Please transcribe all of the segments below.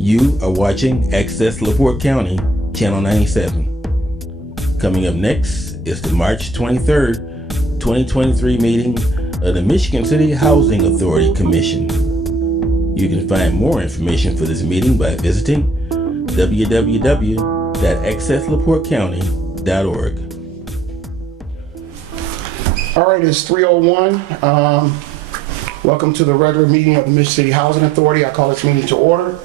You are watching Access LaPorte County, Channel 97. Coming up next is the March 23rd, 2023 meeting of the Michigan City Housing Authority Commission. You can find more information for this meeting by visiting www.accesslaportecounty.org. All right, it's 3:01. Welcome to the regular meeting of the Michigan City Housing Authority. I call this meeting to order.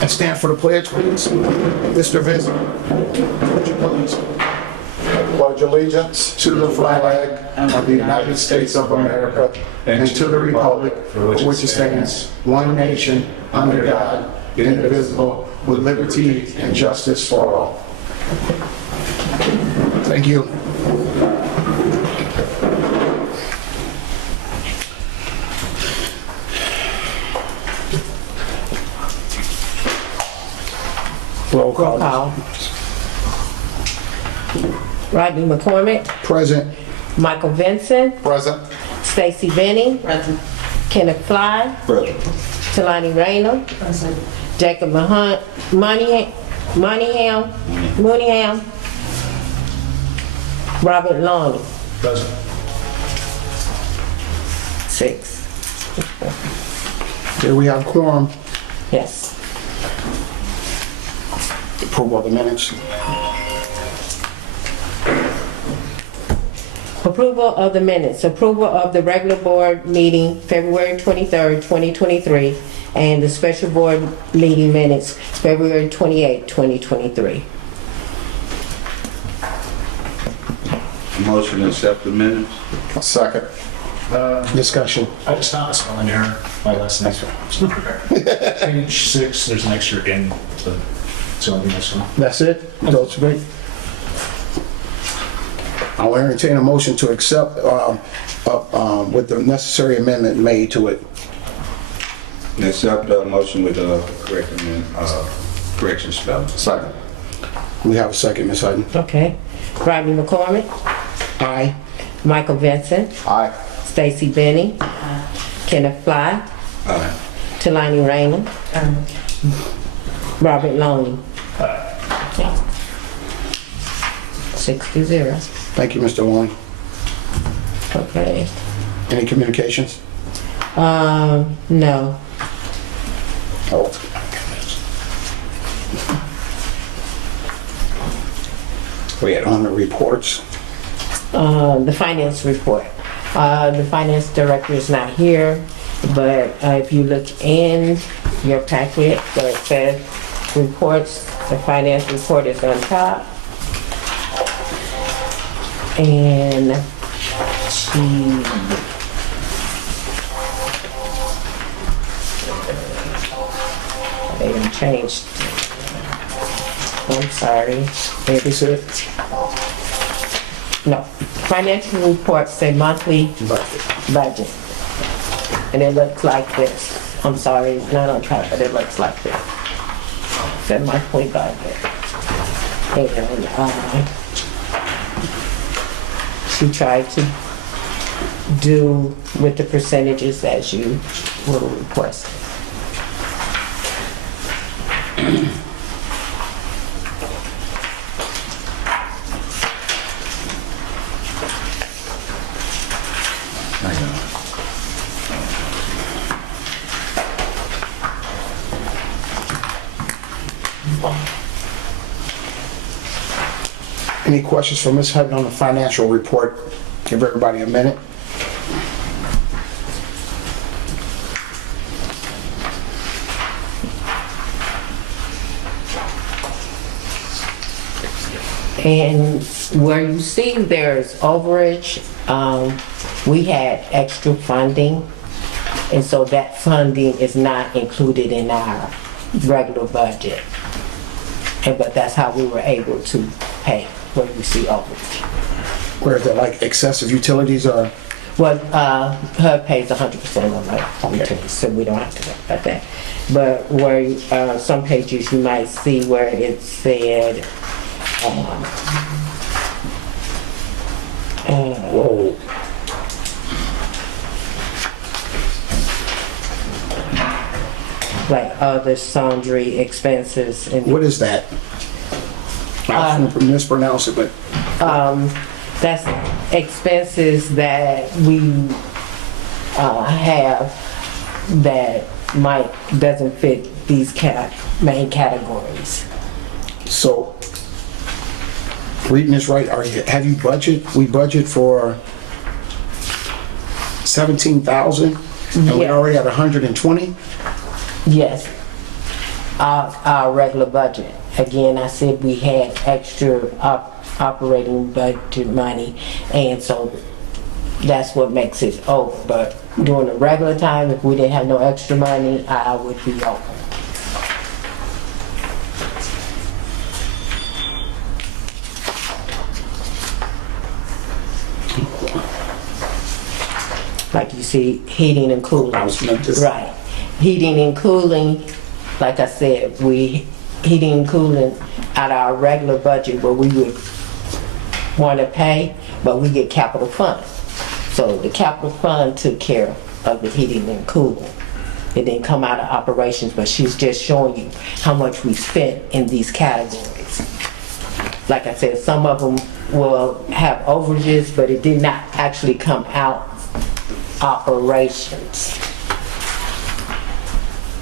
And stand for the pledge, please. Mr. Vincent, would you please? Pledge allegiance to the flag of the United States of America and to the republic for which it stands, one nation, under God, indivisible, with liberty and justice for all. Thank you. Roll call. Rodney McCormick, Present. Michael Vincent, Present. Stacy Benning, Kenneth Fly, Present. Talani Rayner, Jacob Mooneyham, Robert Loney. Present. 6. Here we have quorum. Yes. Approval of the minutes. Approval of the minutes. Approval of the regular board meeting February 23rd, 2023, and the special board meeting minutes February 28th, 2023. Motion to accept the minutes. Second. Discussion. I just found a spelling error. My last name. Page 6, there's an extra N. So I think that's one. That's it? That's great. I'll entertain a motion to accept with the necessary amendment made to it. Accept the motion with the correction spelling. Second. We have a second, Ms. Hutton. Okay. Rodney McCormick, Aye. Michael Vincent, Aye. Stacy Benning, Kenneth Fly, Aye. Talani Rayner, Robert Loney. 6-0. Thank you, Mr. Long. Okay. Any communications? No. Oh. We had on the reports. The finance report. The finance director is not here, but if you look in your packet where it says reports, the finance report is on top. And they done changed. I'm sorry. Is it? No, financial reports say monthly budget. And it looks like this. I'm sorry, it's not on top, but it looks like this. It's a monthly budget. And she tried to do with the percentages as you were requesting. Any questions for Ms. Hutton on the financial report? Give everybody a minute. And where you see there's overage, we had extra funding, and so that funding is not included in our regular budget. But that's how we were able to pay where you see overage. Where is that, like excessive utilities or? Well, HUD pays 100% of our utilities, so we don't have to worry about that. But where some pages you might see where it said, Whoa. like other sundry expenses and What is that? I mispronounce it, but that's expenses that we have that doesn't fit these main categories. so, reading this right, have you we budget for 17,000 and we're Yeah. already at 120? Yes, our regular budget. Again, I said we had extra operating budget money, and so that's what makes it over. But during the regular time, if we didn't have no extra money, I would be over. Like you see, heating and cooling. I was gonna just- Right. Heating and cooling, like I said, heating and cooling out of our regular budget where we would want to pay, but we get capital fund. So the capital fund took care of the heating and cooling. It didn't come out of operations, but she's just showing you how much we spent in these categories. Like I said, some of them will have overages, but it did not actually come out operations.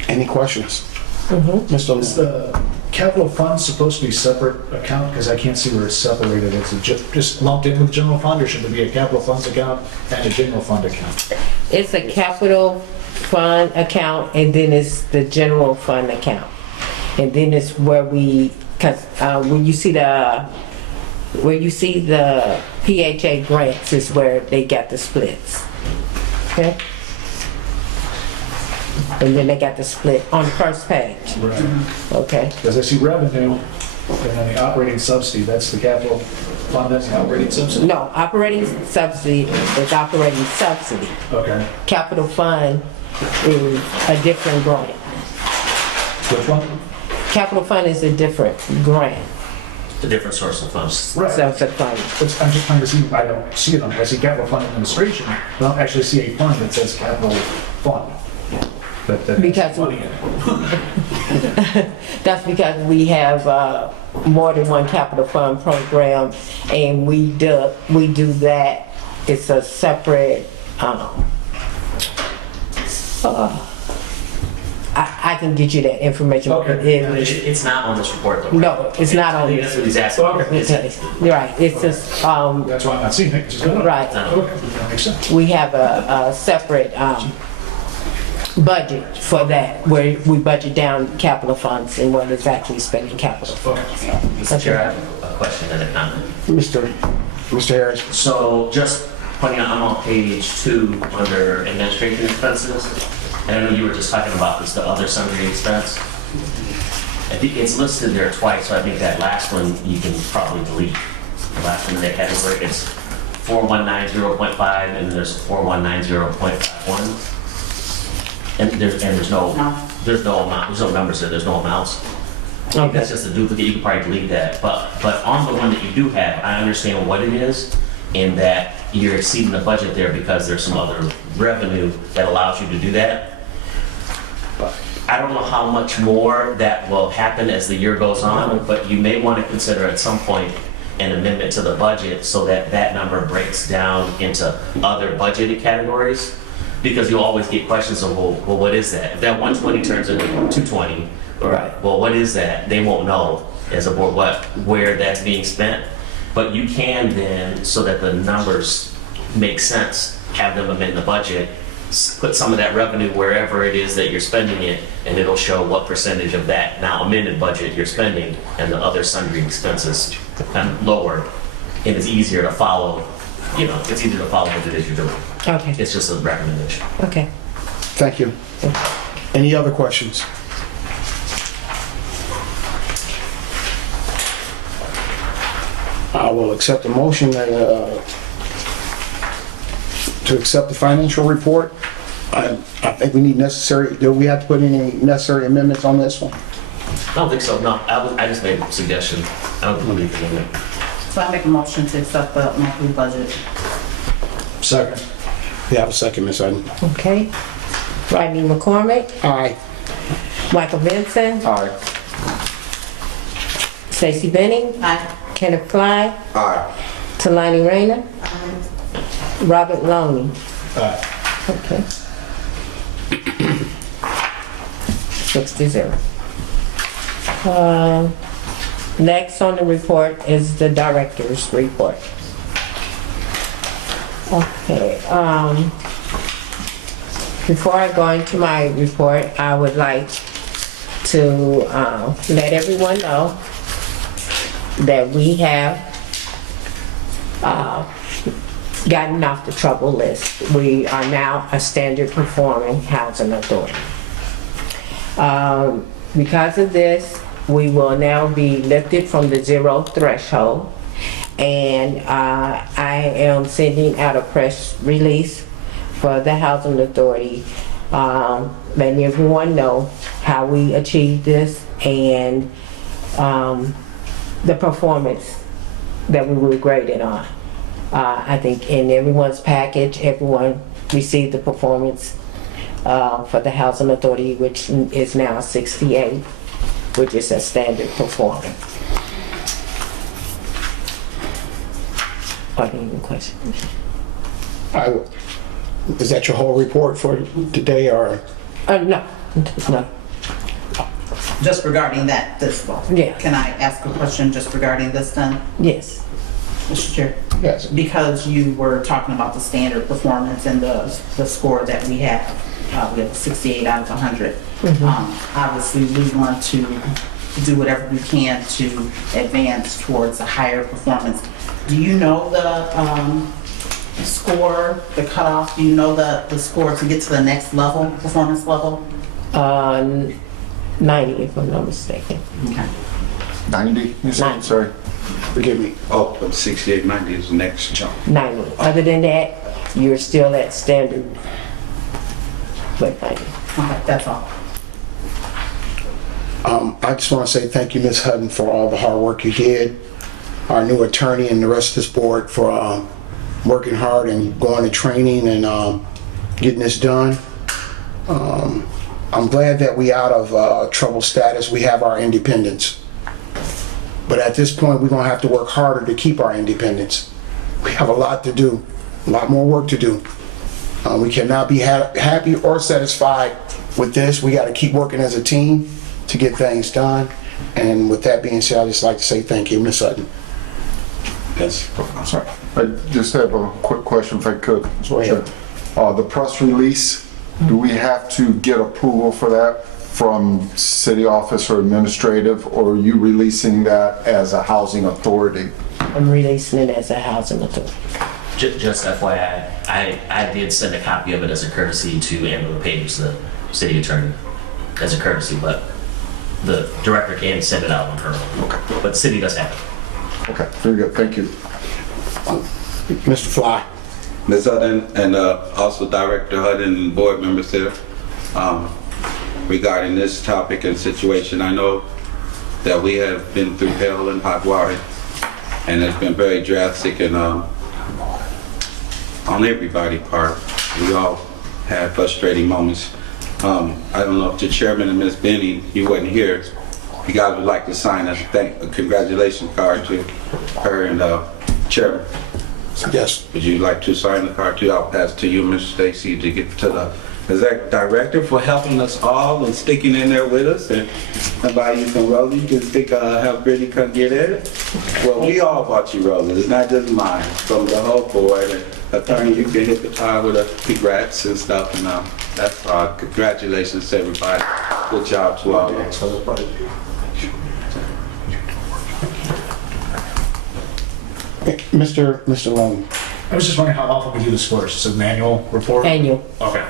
Any questions? Mm-hmm. Is the capital fund supposed to be separate account? Because I can't see where it's separated. Is it just lumped in with general fund, or should there be a capital funds account and a general fund account? It's a capital fund account, and then it's the general fund account. And then it's where because when you see the PHA grants is where they got the splits. Okay? And then they got the split on the first page. Right. Okay? Because I see revenue, and then the operating subsidy, that's the capital fund, that's the operating subsidy? No, operating subsidy is operating subsidy. Okay. Capital fund is a different grant. Which one? Capital fund is a different grant. A different source of funds. Right. So it's a fund. I'm just trying to see, I don't see it on, I see capital fund administration, but I don't actually see a fund that says capital fund. That has Because- money in it. That's because we have more than one capital fund program, and we do that. It's a separate. I can get you that information. Okay. It's not on this report though. No, it's not on That's what he's asking. Okay. Okay. Right. It's just That's why I'm not seeing it, 'cause it's not. right. Okay, that makes sense. We have a separate budget for that, where we budget down capital funds and what is actually spending capital. Okay. Mr. Chair, I have a question and a comment. Mr. Harris? So just pointing out, I'm on page 2 under administration expenses. And I know you were just talking about this, the other sundry expense. I think it's listed there twice, so I think that last one you can probably delete. The last one in that category, it's 4190.5 and there's 4190.51. And there's no amount, there's no numbers there, there's no amounts. I think that's just a duplicate, you could probably delete that. But on the one that you do have, I understand what it is, in that you're exceeding the budget there because there's some other revenue that allows you to do that. But I don't know how much more that will happen as the year goes on, but you may want to consider at some point an amendment to the budget so that that number breaks down into other budgeted categories. Because you'll always get questions of, well, what is that? If that 120 turns into 220, Right. well, what is that? They won't know as a board where that's being spent. But you can then, so that the numbers make sense, have them amend the budget, put some of that revenue wherever it is that you're spending it, and it'll show what percentage of that now amended budget you're spending, and the other sundry expenses kind of lower. And it's easier to follow, it's easier to follow what it is you're doing. Okay. It's just a recommendation. Okay. Thank you. Any other questions? I will accept the motion to accept the financial report. I think we need do we have to put any necessary amendments on this one? I don't think so, no. I just made a suggestion. I don't believe in it. So I make a motion to accept the monthly budget. Second. You have a second, Ms. Iden. Okay. Rodney McCormick, Aye. Michael Vincent, Aye. Stacy Benning, Aye. Kenneth Fly, Aye. Talani Rainer, Robert Loney. Aye. Okay. 6-0. Next on the report is the director's report. Okay, before I go into my report, I would like to let everyone know that we have gotten off the trouble list. We are now a standard performing housing authority. Because of this, we will now be lifted from the 0 threshold, and I am sending out a press release for the housing authority, letting everyone know how we achieved this and the performance that we were graded on. I think in everyone's package, everyone received the performance for the housing authority, which is now 68, which is a standard performance. Are there any questions? Is that your whole report for today, or? No, no. Just regarding that, this one. Yeah. Can I ask a question just regarding this then, Yes. Mr. Chair? Yes. Because you were talking about the standard performance and the score that we have, we have 68 out of 100. Obviously, we want to do whatever we can to advance towards a higher performance. Do you know the score, the cutoff? Do you know the score to get to the next level, performance level? 90, if I'm not mistaken. Okay. 90, you said? 90. Sorry. Forgive me. Oh, but 68, 90 is the next jump. 90. Other than that, you're still at standard. But 90. Okay, that's all. I just want to say thank you, Ms. Hutton, for all the hard work you did. Our new attorney and the rest of this board for working hard and going to training and getting this done. I'm glad that we out of trouble status. We have our independence. But at this point, we're going to have to work harder to keep our independence. We have a lot to do, a lot more work to do. We cannot be happy or satisfied with this. We got to keep working as a team to get things done. And with that being said, I'd just like to say thank you, Ms. Sutton. Yes. I'm sorry. I just have a quick question if I could. Go ahead. The press release, do we have to get approval for that from city office or administrative, or are you releasing that as a housing authority? I'm releasing it as a housing authority. Just FYI, I did send a copy of it as a courtesy to Angela Page, the city attorney, as a courtesy, but the director can send it out on her own. Okay. But the city does have it. Okay, very good, thank you. Mr. Fly. Ms. Hutton and also Director Hutton and board members there, regarding this topic and situation, I know that we have been through hell and hot water, and it's been very drastic and on everybody's part. We all had frustrating moments. I don't know if the chairman and Ms. Benny, you wasn't here, you guys would like to sign a congratulations card to her and chairman. Yes. Would you like to sign the card too? I'll pass to you, Mr. Stacy, to get to the executive director for helping us all and sticking in there with us and buy you some roses. You can stick, have Brittany come get it. Well, we all bought you roses. It's not just mine. From the whole board. And attorney, you can hit the tie with a congrats and stuff. And that's all. Congratulations to everybody. Good job to all. Mr. Long. I was just wondering how often we do the scores. It's an annual report? Annual, Okay.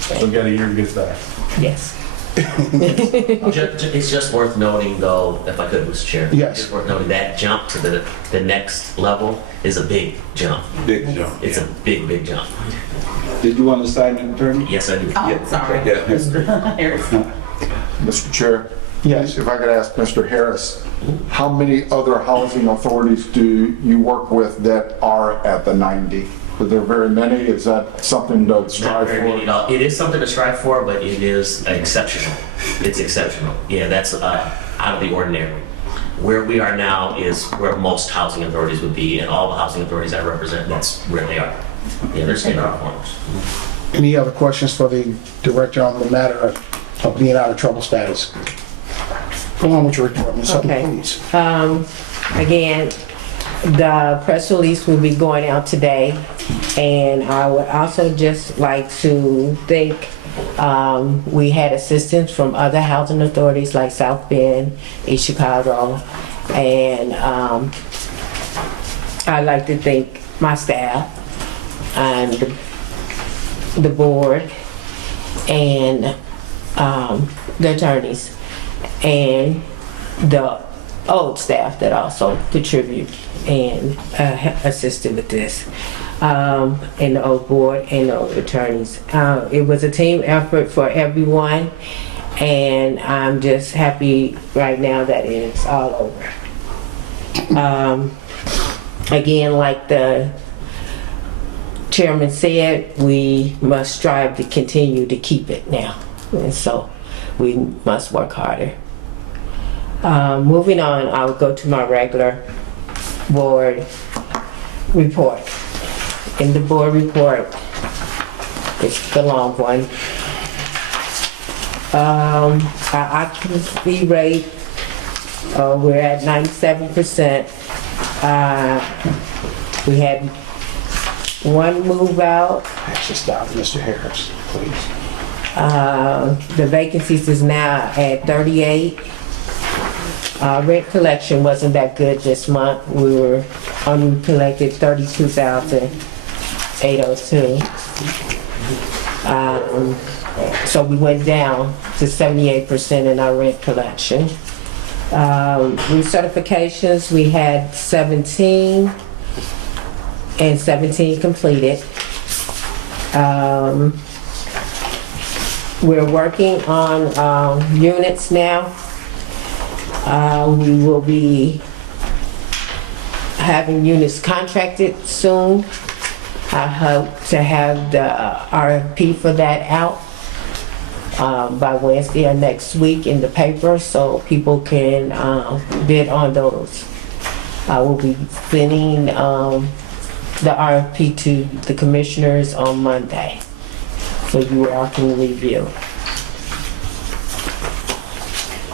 So we got a year to get to that. yes. It's just worth noting though, if I could, Mr. Chair. Yes. It's worth noting that jump to the next level is a big jump. Big jump. It's a big jump. Did you want to sign it, attorney? Yes, I do. Oh, sorry. Yeah. Mr. Harrison. Mr. Chair? Yes. If I could ask Mr. Harris, how many other housing authorities do you work with that are at the 90? Are there very many? Is that something to Not strive very many at for? all. It is something to strive for, but it is exceptional. It's exceptional. Yeah, that's out of the ordinary. Where we are now is where most housing authorities would be, and all the housing authorities I represent, that's where they are. Yeah, they're standard performers. Any other questions for the director on the matter of being out of trouble status? Go on with your report, Ms. Sutton, Okay. please. Again, the press release will be going out today, and I would also just like to thank, we had assistance from other housing authorities like South Bend, East Chicago, and I'd like to thank my staff and the board and the attorneys and the old staff that also contribute and assisted with this, and the old board and the old attorneys. It was a team effort for everyone, and I'm just happy right now that it's all over. Again, like the chairman said, we must strive to continue to keep it now, and so we must work harder. Moving on, I'll go to my regular board report. In the board report, it's the long one. Our occupancy rate, we're at 97%. We had one move out. Actually, stop, Mr. Harris, please. The vacancies is now at 38. Rent collection wasn't that good this month. We were uncollected 32,802. So we went down to 78% in our rent collection. Recertifications, we had 17 and 17 completed. We're working on units now. We will be having units contracted soon. I hope to have the RFP for that out by Wednesday or next week in the paper so people can bid on those. I will be sending the RFP to the commissioners on Monday so you all can review.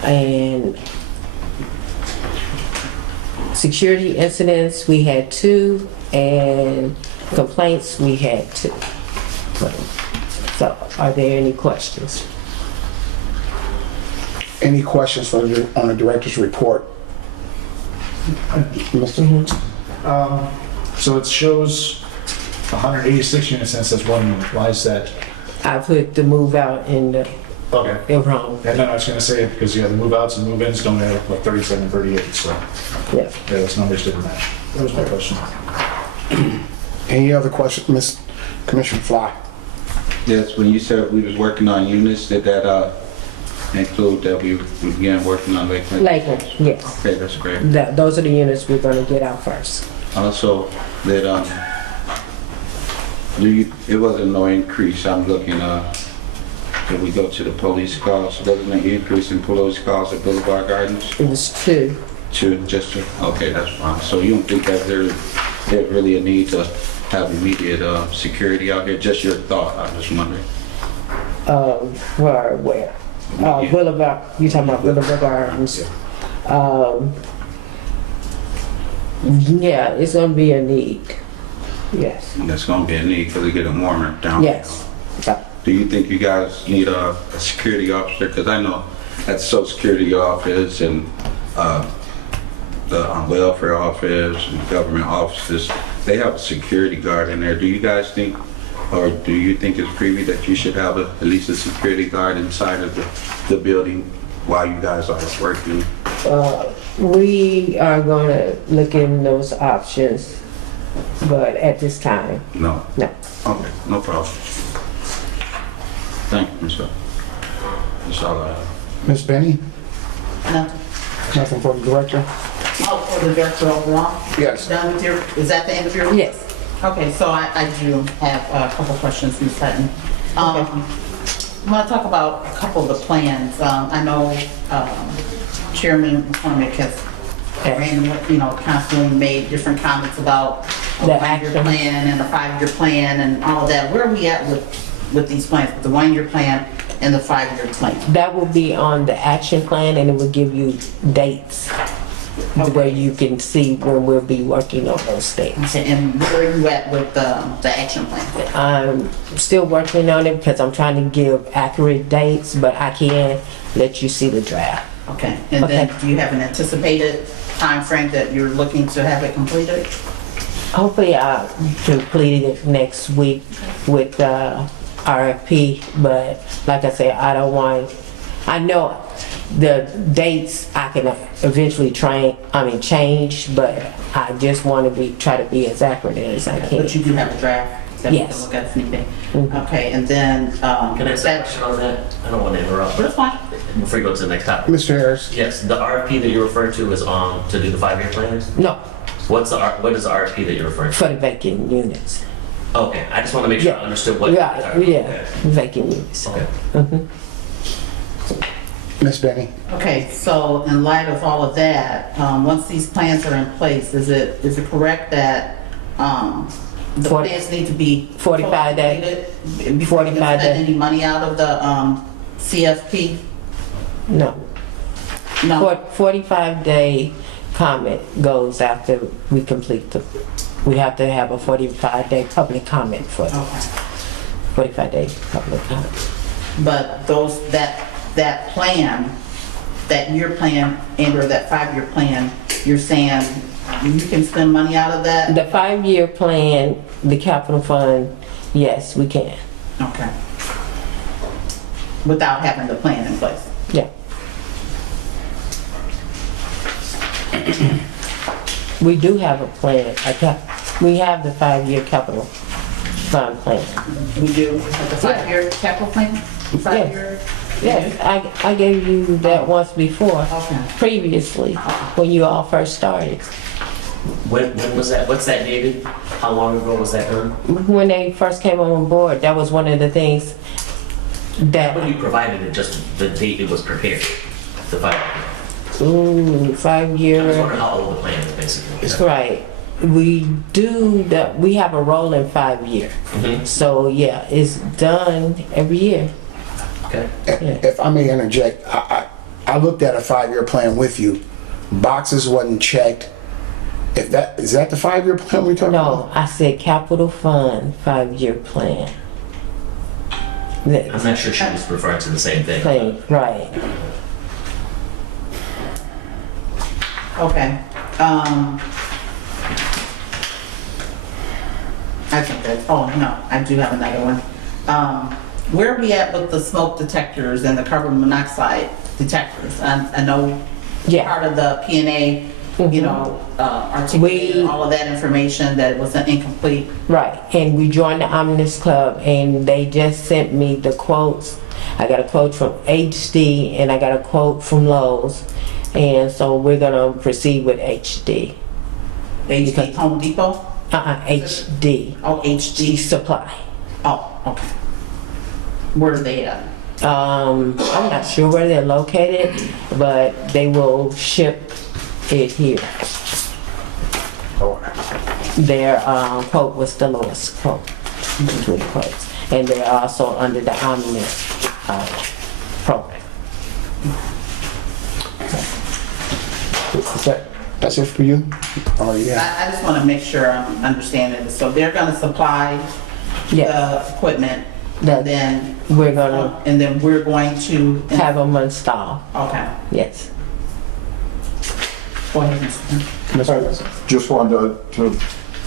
And security incidents, we had 2, and complaints, we had 2. So, are there any questions? Any questions on the director's report? Mr. So it shows 186 units and it says 1 unit. Why is that? I put the move out in the, Okay. wrong, And then I was gonna say, because you have the move-outs and move-ins don't add up, like 37, 38, so yeah. yeah, those numbers didn't match. That was my question. Any other questions, Ms. Commissioner Fly? Yes, when you said we was working on units, did that include that we began working on Lakeland? Lakeland, yes. Okay, that's great. Those are the units we're gonna get out first. Also, that it wasn't no increase. I'm looking if we go to the police calls, wasn't an increase in police calls at Boulevard Gardens? It was 2. Okay, that's fine. So you don't think that there's really a need to have immediate security out here? Just your thought, I'm just wondering. For where? Boulevard, you talking about Boulevard Gardens? Yeah, it's gonna be a need. Yes. That's gonna be a need because it's getting warmer down. Yes. Do you think you guys need a security officer? Because I know at the Social Security office and the welfare office and government offices, they have a security guard in there. Do you guys think, or do you think it's prudent that you should have at least a security guard inside of the building while you guys are working? We are gonna look in those options, but at this time, No. no. Okay, no problem. Thank you, Mr. That's all I have. Ms. Benny? No. Nothing for the director? Oh, for the director overall? Yes. Done with your, is that the end of your? Yes. Okay, so I do have a couple questions, Ms. Sutton. I want to talk about a couple of the plans. I know Chairman McCormick has constantly made different comments about a The one-year action. plan and a 5-year plan and all of that. Where are we at with these plans, with the 1-year plan and the 5-year plan? That will be on the action plan, and it will give you dates where you can see when we'll be working on those dates. Okay, and where are you at with the action plan? I'm still working on it because I'm trying to give accurate dates, but I can let you see the draft. Okay, and then Okay. do you have an anticipated time frame that you're looking to have it completed? Hopefully I'll complete it next week with RFP, but like I said, I know the dates I can eventually change, but I just want to try to be as accurate as I can. But you do have a draft that we can Yes. look at if need be. Okay, and then, Can I ask a question on that? I don't want to interrupt. That's fine. Before you go to the next topic. Mr. Harris? Yes, the RFP that you're referring to is on to do the 5-year plans? No, What is the RFP that you're referring to? for the vacant units. Okay, I just want to make sure I understood what. Yeah, Okay. vacant units. Okay. Ms. Benny? Okay, so in light of all of that, once these plans are in place, is it correct that the 40 plans need to be 45 days. completed before you can 45 spend days. any money out of the CFP? No. No? 45-day comment goes after we complete we have to have a 45-day public comment for Okay. 45-day public comment. But that plan, that year plan and/or that 5-year plan, you're saying you can spend money out of that? The 5-year plan, the capital fund, yes, we can. Okay. Without having the plan in place? Yeah. We do have a plan. We have the 5-year capital fund plan. We do, like the 5-year capital plan? 5-year? Yes, I gave you that once before, Okay. previously, when you all first started. When was that? What's that dated? How long ago was that done? When they first came on board, that was one of the things When that, you provided it, just the date it was prepared, the 5-year. I was 5-year, wondering how old the plan is, basically. right. We have a rolling 5-year. So, yeah, it's done every year. Okay. If I may interject, I looked at a 5-year plan with you. Boxes wasn't checked. Is that the 5-year plan we're talking about? No, I said capital fund 5-year plan. I'm not sure she was referring to the same thing. Thing, right. Okay. I think that, oh, no, I do have another one. Where are we at with the smoke detectors and the carbon monoxide detectors? I know Yeah. part of the P&A, articulated all of that information, that it was incomplete. Right, and we joined the Omnibus Club, and they just sent me the quotes. I got a quote from HD, and I got a quote from Lowe's, and so we're gonna proceed with HD. HD Home Depot? HD. Oh, HD. Supply. Oh, okay. Where are they at? I'm not sure where they're located, but they will ship it here. Their quote was the lowest quote between quotes, and they're also under the Omnibus program. That's it for you? Oh, yeah. I just want to make sure I'm understanding this. So they're going to supply Yeah, the equipment, That- and then we're gonna we're going to have them installed. Okay. Yes. Go ahead, Mr. Just wanted to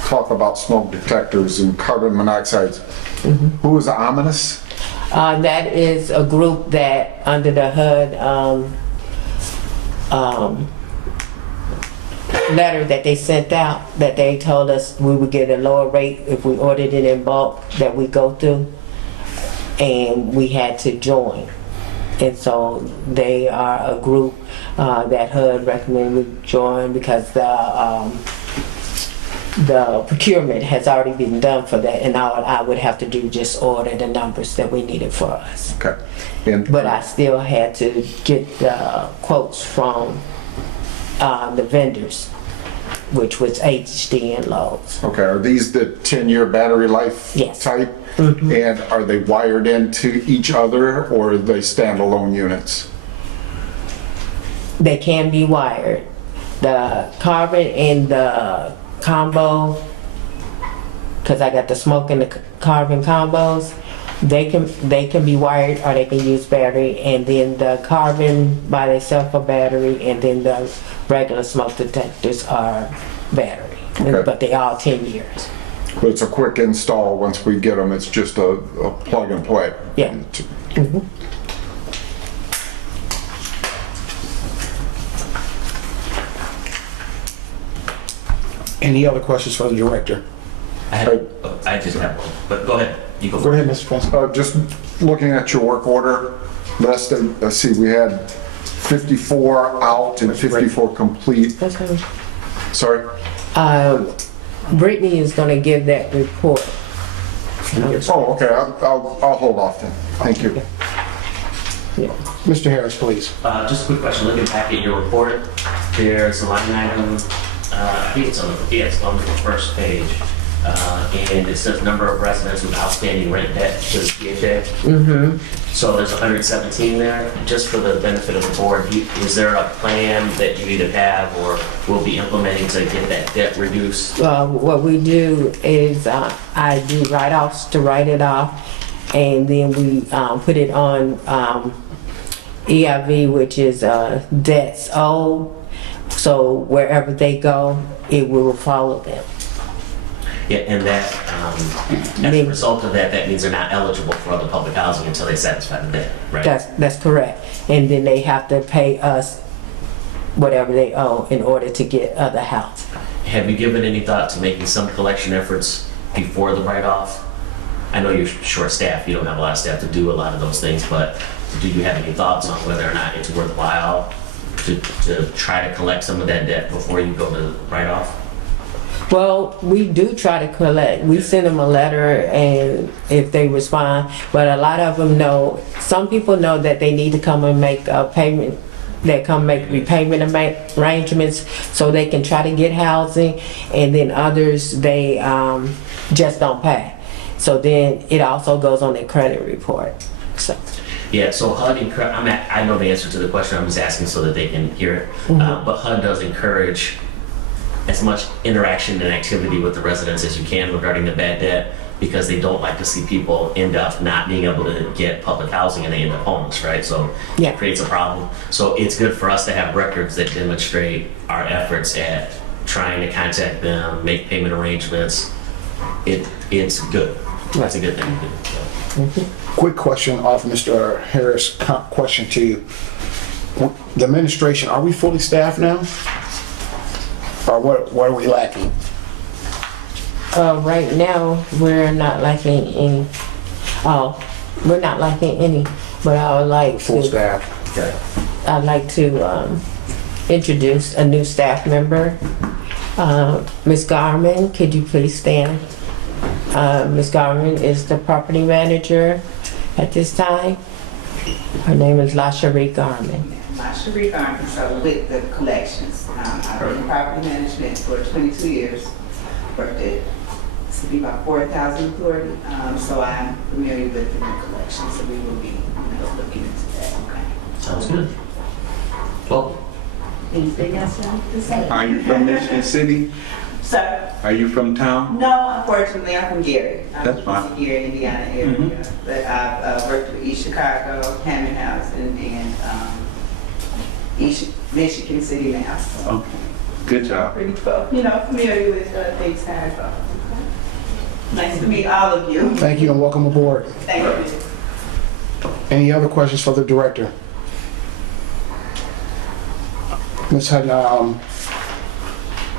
talk about smoke detectors and carbon monoxide. Who is Ominous? That is a group that under the HUD letter that they sent out, that they told us we would get a lower rate if we ordered it in bulk that we go through, and we had to join. And so they are a group that HUD recommended we join because the procurement has already been done for that, and all I would have to do just order the numbers that we needed for us. Okay. And But I still had to get the quotes from the vendors, which was HD and Lowe's. okay, are these the 10-year battery life Yes. type? And are they wired into each other or are they standalone units? They can be wired. The carbon and the combo, because I got the smoke and the carbon combos, they can be wired or they can use battery, and then the carbon by themselves are battery, and then the regular smoke detectors are battery. Okay. But they all 10 years. But it's a quick install. Once we get them, it's just a plug and play. Yeah. Any other questions for the director? I just have one, but go ahead. You go Go first. ahead, Mr. Prince. Just looking at your work order list, let's see, we had 54 out and 54 complete. That's fine. Sorry? Brittany is gonna give that report. Oh, okay, I'll hold off then. Thank you. Yeah. Mr. Harris, please. Just a quick question, looking back at your report, there's a line item, I think it's on the first page, and it says number of residents with outstanding rent debt to the PHA. So there's 117 there. Just for the benefit of the board, is there a plan that you either have or will be implementing to get that debt reduced? What we do is I do write-offs to write it off, and then we put it on EIV, which is debts owed. So wherever they go, it will follow them. Yeah, and that, as a result of that, that means they're not eligible for other public housing until they satisfy the debt, right? That's correct. And then they have to pay us whatever they owe in order to get other house. Have you given any thought to making some collection efforts before the write-off? I know you're short-staffed, you don't have a lot of staff to do a lot of those things, but do you have any thoughts on whether or not it's worthwhile to try to collect some of that debt before you go to write-off? Well, we do try to collect. We send them a letter, and if they respond, but a lot of them know, some people know that they need to come and make a payment. They come make repayment arrangements so they can try to get housing, and then others, they just don't pay. So then it also goes on their credit report. So. Yeah, so HUD, I know the answer to the question, I'm just asking so that they can hear it. But HUD does encourage as much interaction and activity with the residents as you can regarding the bad debt, because they don't like to see people end up not being able to get public housing and they end up homeless, right? So Yeah. it creates a problem. So it's good for us to have records that demonstrate our efforts at trying to contact them, make payment arrangements. It's good. It's a good thing to do. Quick question off Mr. Harris' question to you. The administration, are we fully staffed now? Or what are we lacking? Right now, we're not lacking any. We're not lacking any, but I would like Full to, staff. Okay. I'd like to introduce a new staff member. Ms. Garman, could you please stand? Ms. Garman is the property manager at this time. Her name is LaSharie Garman. LaSharie Garman, so with the collections. I've been in property management for 22 years. Worked at, this will be about 4,000 authority, so I'm familiar with the collections, so we will be looking into that. Okay. Sounds good. Well, Anything else you want to say? Are you from Michigan City? Sir? Are you from town? No, unfortunately, I'm from Gary. That's fine. I'm from Gary, Indiana area. But I've worked with East Chicago, Hammond House, and East Michigan City now. So Okay. Good job. pretty familiar with things kind of. Nice to meet all of you. Thank you and welcome aboard. Thank you. Any other questions for the director? Ms. Hutton,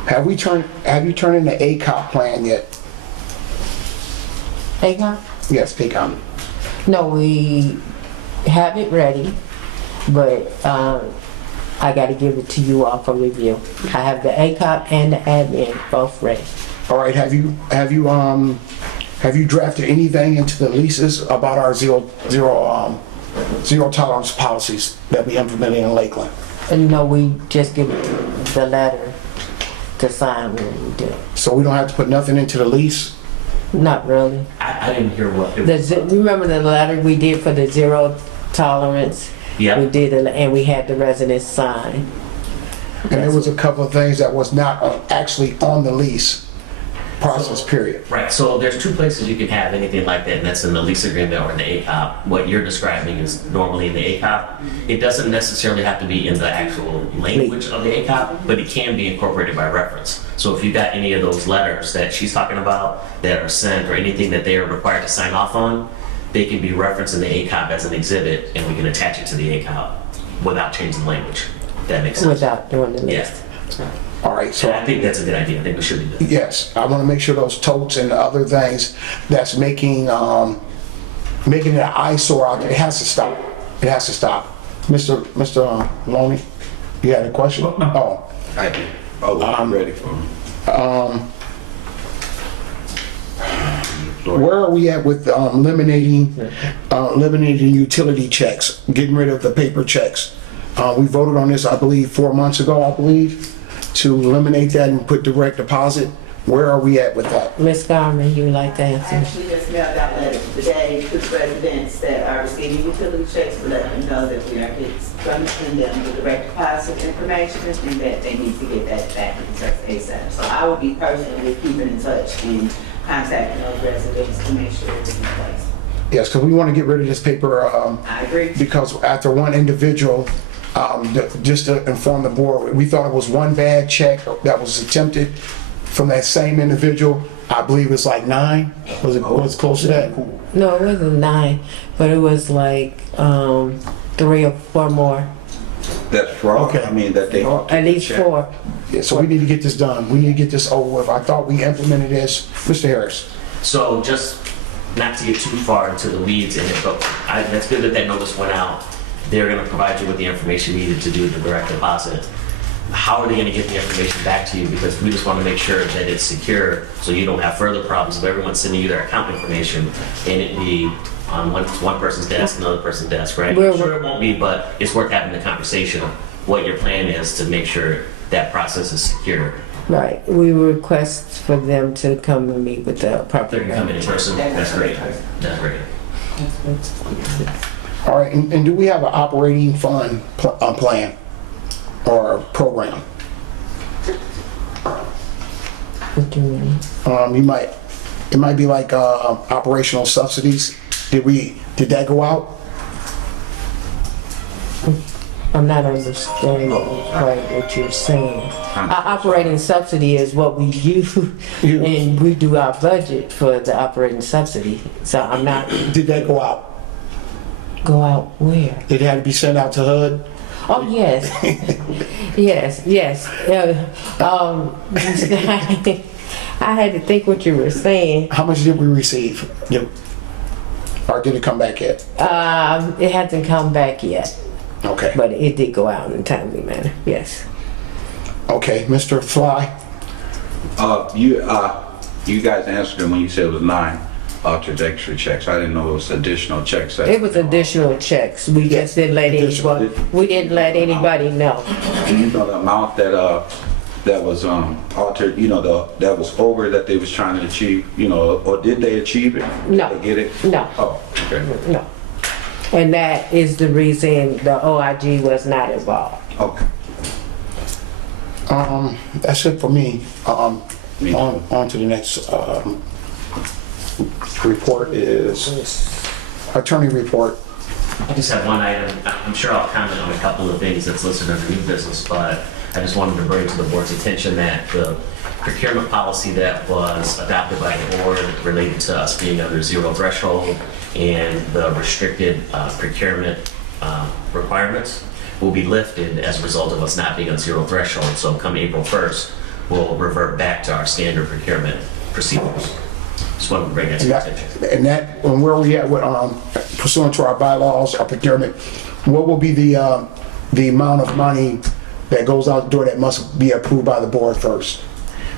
have you turned in the ACOP plan yet? ACOP? Yes, ACOP. No, we have it ready, but I got to give it to you all for review. I have the ACOP and the admin both ready. All right, have you drafted anything into the leases about our zero tolerance policies that we implemented in Lakeland? And no, we just give the letter to sign when we do. So we don't have to put nothing into the lease? Not really. I didn't hear what. Remember the letter we did for the zero tolerance? Yeah. We did it, and we had the residents sign. And there was a couple of things that was not actually on the lease process period. Right, so there's two places you can have anything like that, and that's in the lease agreement or in the ACOP. What you're describing is normally in the ACOP. It doesn't necessarily have to be in the actual language of the ACOP, but it can be incorporated by reference. So if you got any of those letters that she's talking about that are sent or anything that they are required to sign off on, they can be referenced in the ACOP as an exhibit, and we can attach it to the ACOP without changing the language. If that makes sense. Without doing the Yeah. list. All right, So so I think that's a good idea. I think we should do that. yes, I want to make sure those totes and other things that's making it an eyesore out there, it has to stop. It has to stop. Mr. Loney, you had a question? Oh, I do. Oh, I'm ready for him. where are we at with eliminating utility checks, getting rid of the paper checks? We voted on this, I believe, 4 months ago, to eliminate that and put direct deposit. Where are we at with that? Ms. Garman, you would like to I answer? actually just mailed out letters today to residents that are receiving utility checks to let them know that we are going to send them the direct deposit information and that they need to get that back in touch ASAP. So I will be personally keeping in touch and contacting those residents to make sure it's in place. Yes, because we want to get rid of this paper, I agree. because after one individual, just to inform the board, we thought it was one bad check that was attempted from that same individual. I believe it's like 9. Was it close to that? No, it wasn't 9, but it was like 3 or 4 more. That's fraud. Okay. I mean, that they. At least 4. Yeah, so we need to get this done. We need to get this over with. I thought we implemented this. Mr. Harris? So just not to get too far into the weeds in it, but that's good that notice went out. They're gonna provide you with the information needed to do the direct deposit. How are they gonna get the information back to you? Because we just wanna make sure that it's secure, so you don't have further problems of everyone sending you their account information and it be on one person's desk, another person's desk, right? We're- I'm sure it won't be, but it's worth having the conversation of what your plan is to make sure that process is secure. Right. We request for them to come and meet with the They're property gonna come in manager. person, that's great, that's great. All right, and do we have an operating fund plan or program? What do you mean? It might be like operational subsidies. Did that go out? I'm not understanding quite what you're saying. Our operating subsidy is what we use, and we do our budget for the operating subsidy. So I'm not, Did that go out? go out where? It had to be sent out to HUD? Oh, yes. Yes. I had to think what you were saying. How much did we receive? Or did it come back yet? It hasn't come back yet, Okay, but it did go out in a timely manner, yes. okay, Mr. Fly? You guys answered it when you said it was 9 altered extra checks. I didn't know it was additional checks. It was additional checks. We just didn't let anybody know. Do you know the amount that was altered, that was over that they was trying to achieve, or did they achieve it? No. Did they get it? No. Oh, okay. No. And that is the reason the OIG was not involved. Okay. That's it for me. Me too. On to the next report is attorney report. I just have one item. I'm sure I'll comment on a couple of things that's listed under new business, but I just wanted to bring to the board's attention that the procurement policy that was adopted by the board related to us being under zero threshold and the restricted procurement requirements will be lifted as a result of us not being on zero threshold. So come April 1st, we'll revert back to our standard procurement procedures. Just wanted to bring that to your attention. And where we at with pursuant to our bylaws, our procurement, what will be the amount of money that goes out the door that must be approved by the board first?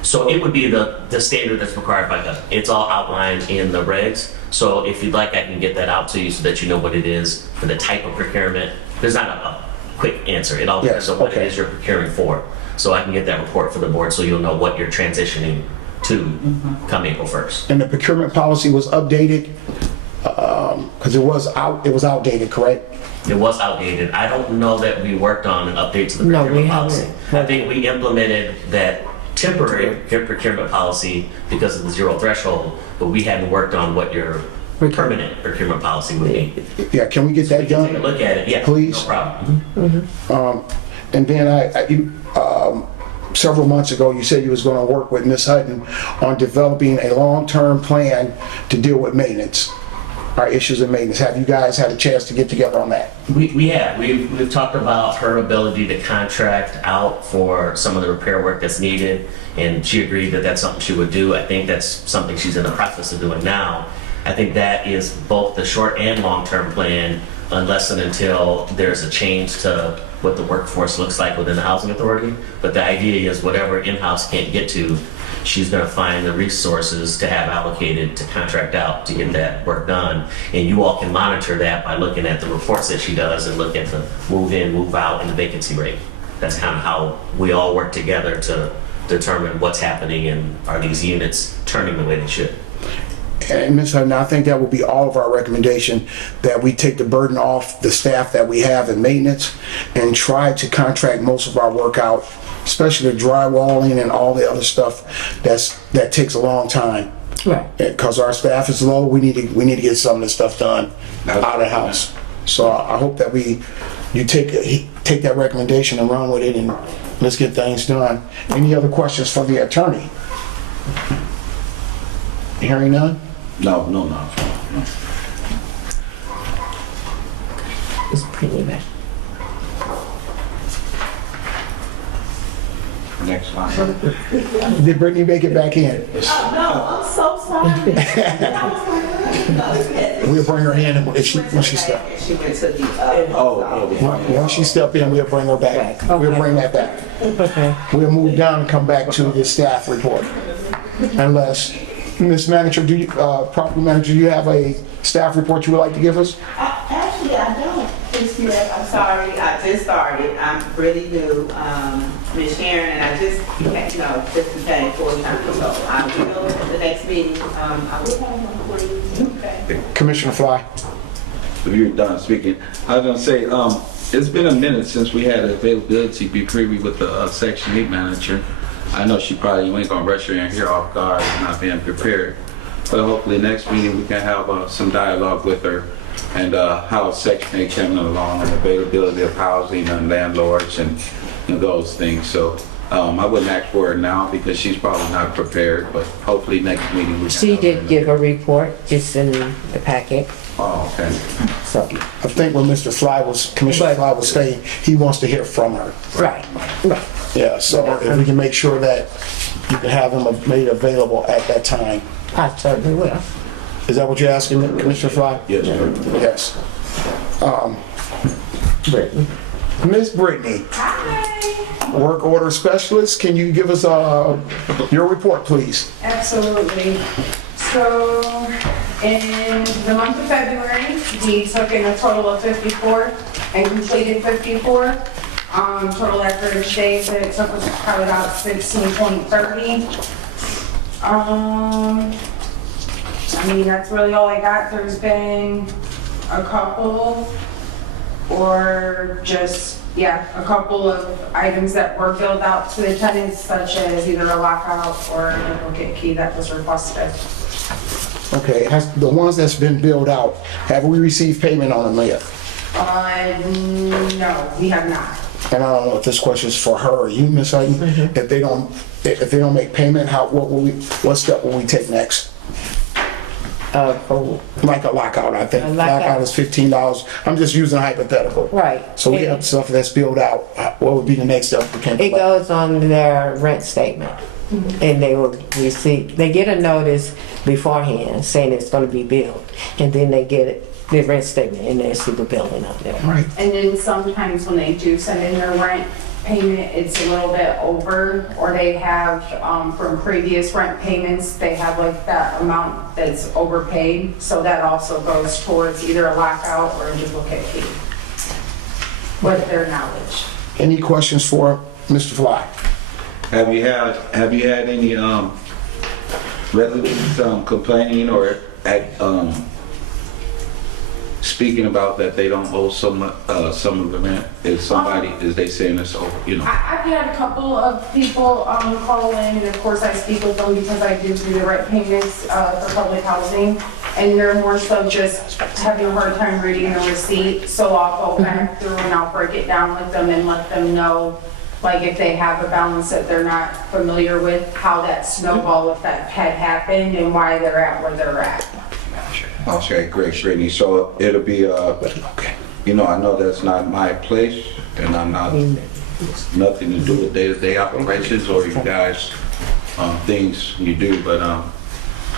So it would be the standard that's required by HUD. It's all outlined in the regs. So if you'd like, I can get that out to you so that you know what it is for the type of procurement. There's not a quick answer. It all depends Yes, on what okay. it is you're procuring for. So I can get that report for the board so you'll know what you're transitioning to come April 1st. And the procurement policy was updated, because it was outdated, correct? It was outdated. I don't know that we worked on an update to the No, we procurement policy. haven't. I think we implemented that temporary procurement policy because of the zero threshold, but we hadn't worked on what your permanent procurement policy would be. Yeah, can we get that Take a done? look at it, yeah. Please. No problem. And then several months ago, you said you was gonna work with Ms. Hutton on developing a long-term plan to deal with maintenance, our issues in maintenance. Have you guys had a chance to get together on that? We have. We've talked about her ability to contract out for some of the repair work that's needed, and she agreed that that's something she would do. I think that's something she's in the process of doing now. I think that is both the short and long-term plan, unless and until there's a change to what the workforce looks like within the housing authority. But the idea is whatever in-house can't get to, she's gonna find the resources to have allocated to contract out to get that work done. And you all can monitor that by looking at the reports that she does and look at the move in, move out, and the vacancy rate. That's kind of how we all work together to determine what's happening and are these units turning the way they should. And Ms. Hutton, I think that will be all of our recommendation, that we take the burden off the staff that we have in maintenance and try to contract most of our work out, especially the drywalling and all the other stuff that takes a long time. Right. Because our staff is low, we need to get some of this stuff done out of the house. So I hope that you take that recommendation and run with it, and let's get things done. Any other questions for the attorney? Hearing none? No. It's pretty bad. Next line. Did Brittany make it back in? No, I'm so sorry. We'll bring her in when she step. She went to the, Once she step in, we'll bring her back. We'll bring that back. Okay. We'll move down and come back to the staff report. Unless, Ms. Manager, Property Manager, do you have a staff report you would like to give us? actually, I don't. I'm sorry, I just started. I'm really new, Ms. Sharon, and I just became full-time. So I will, the next meeting, I will have one for you. Okay. Commissioner Fly. If you're done speaking, I was gonna say, it's been a minute since we had availability be privy with the Section 8 manager. I know she probably ain't gonna rush her in here off guard and not being prepared. But hopefully next meeting we can have some dialogue with her and how Section 8 coming along and availability of housing and landlords and those things. So I wouldn't ask for her now because she's probably not prepared, but hopefully next meeting we can. She have did her. give a report, just in the packet, Oh, okay. so, I think what Commissioner Fly was saying, he wants to hear from her. right. Yeah, so if we can make sure that you can have them made available at that time. I certainly will. Is that what you're asking, Commissioner Fly? Yes, sir. Yes. Brittany. Ms. Brittany, Work Order Specialist, can you give us your report, please? Absolutely. So, in the month of February, we took in a total of 54 and completed 54. Total average days that it took was probably about 16.30. I mean, that's really all I got. There's been a couple, or just, a couple of items that were billed out to the tenants, such as either a lockout or a duplicate key that was requested. Okay, the ones that's been billed out, have we received payment on them yet? No, we have not. And I don't know if this question is for her or you, Ms. Hutton. If they don't make payment, what step will we take next? Like a lockout, I think. A lockout. Lockout is $15. I'm just using a hypothetical. Right. So we have stuff that's billed out. What would be the next step we can It collect? goes on their rent statement, and they will receive, they get a notice beforehand saying it's gonna be billed, and then they get it, the rent statement, and they see the billing up there. Right. And then sometimes when they do send in their rent, payment, it's a little bit over, or they have, from previous rent payments, they have like that amount that's overpaid, so that also goes towards either a lockout or a duplicate fee, with their knowledge. Any questions for Mr. Fly? Have you had any residents complaining or speaking about that they don't owe some of the rent? Is they saying it's over, you know? I've had a couple of people call in, and of course I speak with them because I do the rent payments for public housing, and they're more so just having a hard time reading the receipt, so I'll go back through and I'll break it down with them and let them know, like if they have a balance that they're not familiar with, how that snowball effect had happened and why they're at where they're at. Okay, great, Brittany. So it'll be, you know, I know that's not my place, and I'm not, nothing to do with day-to-day operations or you guys, things you do, but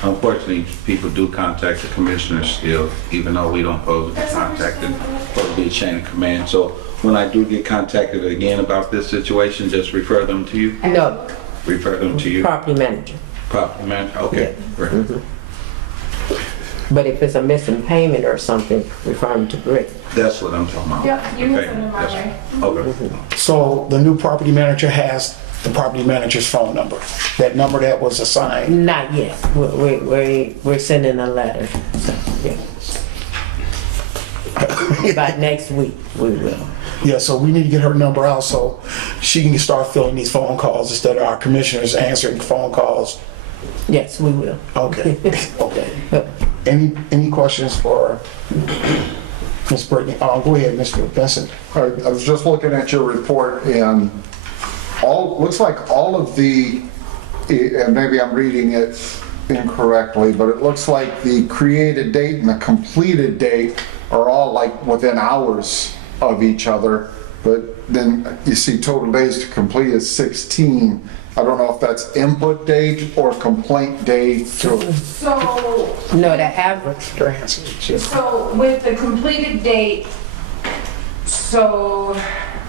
unfortunately, people do contact the commissioners still, even though we don't supposed to be contacted, supposed to be a chain of command. So when I do get contacted again about this situation, just refer them to you? No, Refer them to you? property manager. Property manager, okay, great. But if it's a missing payment or something, refer them to Britt. That's what I'm talking about. Yep, you can Okay, send them my way. Okay. So the new property manager has the property manager's phone number, that number that was assigned. Not yet. We're sending a letter. So, yeah. By next week, we will. Yeah, so we need to get her number out so she can start filling these phone calls instead of our commissioners answering phone calls. Yes, we will. Okay, okay. Any questions for Ms. Brittany? Go ahead, Mr. Benson. I was just looking at your report and looks like all of the, and maybe I'm reading it incorrectly, but it looks like the created date and the completed date are all like within hours of each other, but then you see total days to complete is 16. I don't know if that's input date or complaint date. So, No, the average. so with the completed date, so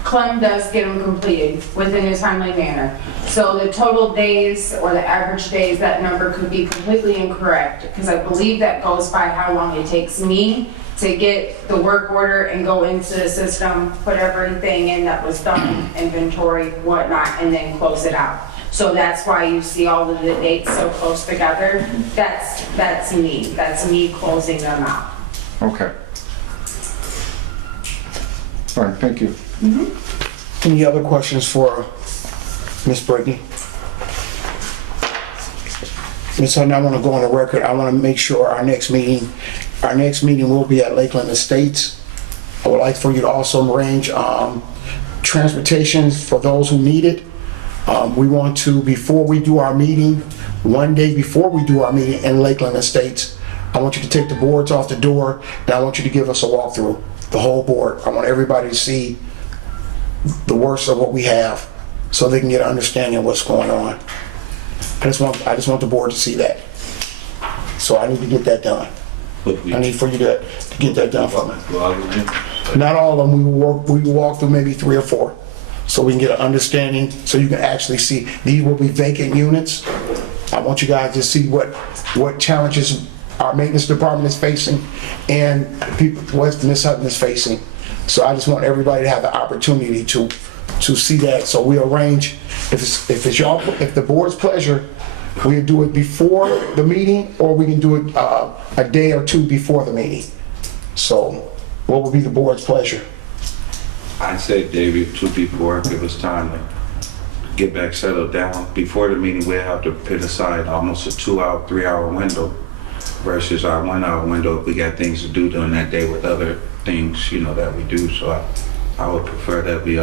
Clem does get them completed within a timely manner. So the total days or the average days, that number could be completely incorrect because I believe that goes by how long it takes me to get the work order and go into the system, put everything in that was done, inventory, whatnot, and then close it out. So that's why you see all of the dates so close together. That's me closing them out. Okay. All right, thank you. Any other questions for Ms. Brittany? Ms. Hutton, I want to go on the record. I want to make sure our next meeting will be at Lakeland Estates. I would like for you to also arrange transportation for those who need it. We want to, before we do our meeting, one day before we do our meeting in Lakeland Estates, I want you to take the boards off the door, and I want you to give us a walkthrough, the whole board. I want everybody to see the worst of what we have so they can get an understanding of what's going on. I just want the board to see that. So I need to get that done. I need for you to get that done for me. Not all of them, we walk through maybe 3 or 4. So we can get an understanding, so you can actually see, these will be vacant units. I want you guys to see what challenges our maintenance department is facing and what Ms. Hutton is facing. So I just want everybody to have the opportunity to see that. So we arrange, if the board's pleasure, we can do it before the meeting, or we can do it a day or 2 before the meeting. So what would be the board's pleasure? I'd say, David, 2 before, give us time to get back settled down. Before the meeting, we'll have to put aside almost a 2-hour, 3-hour window versus our 1-hour window if we got things to do during that day with other things, you know, that we do. So I would prefer that we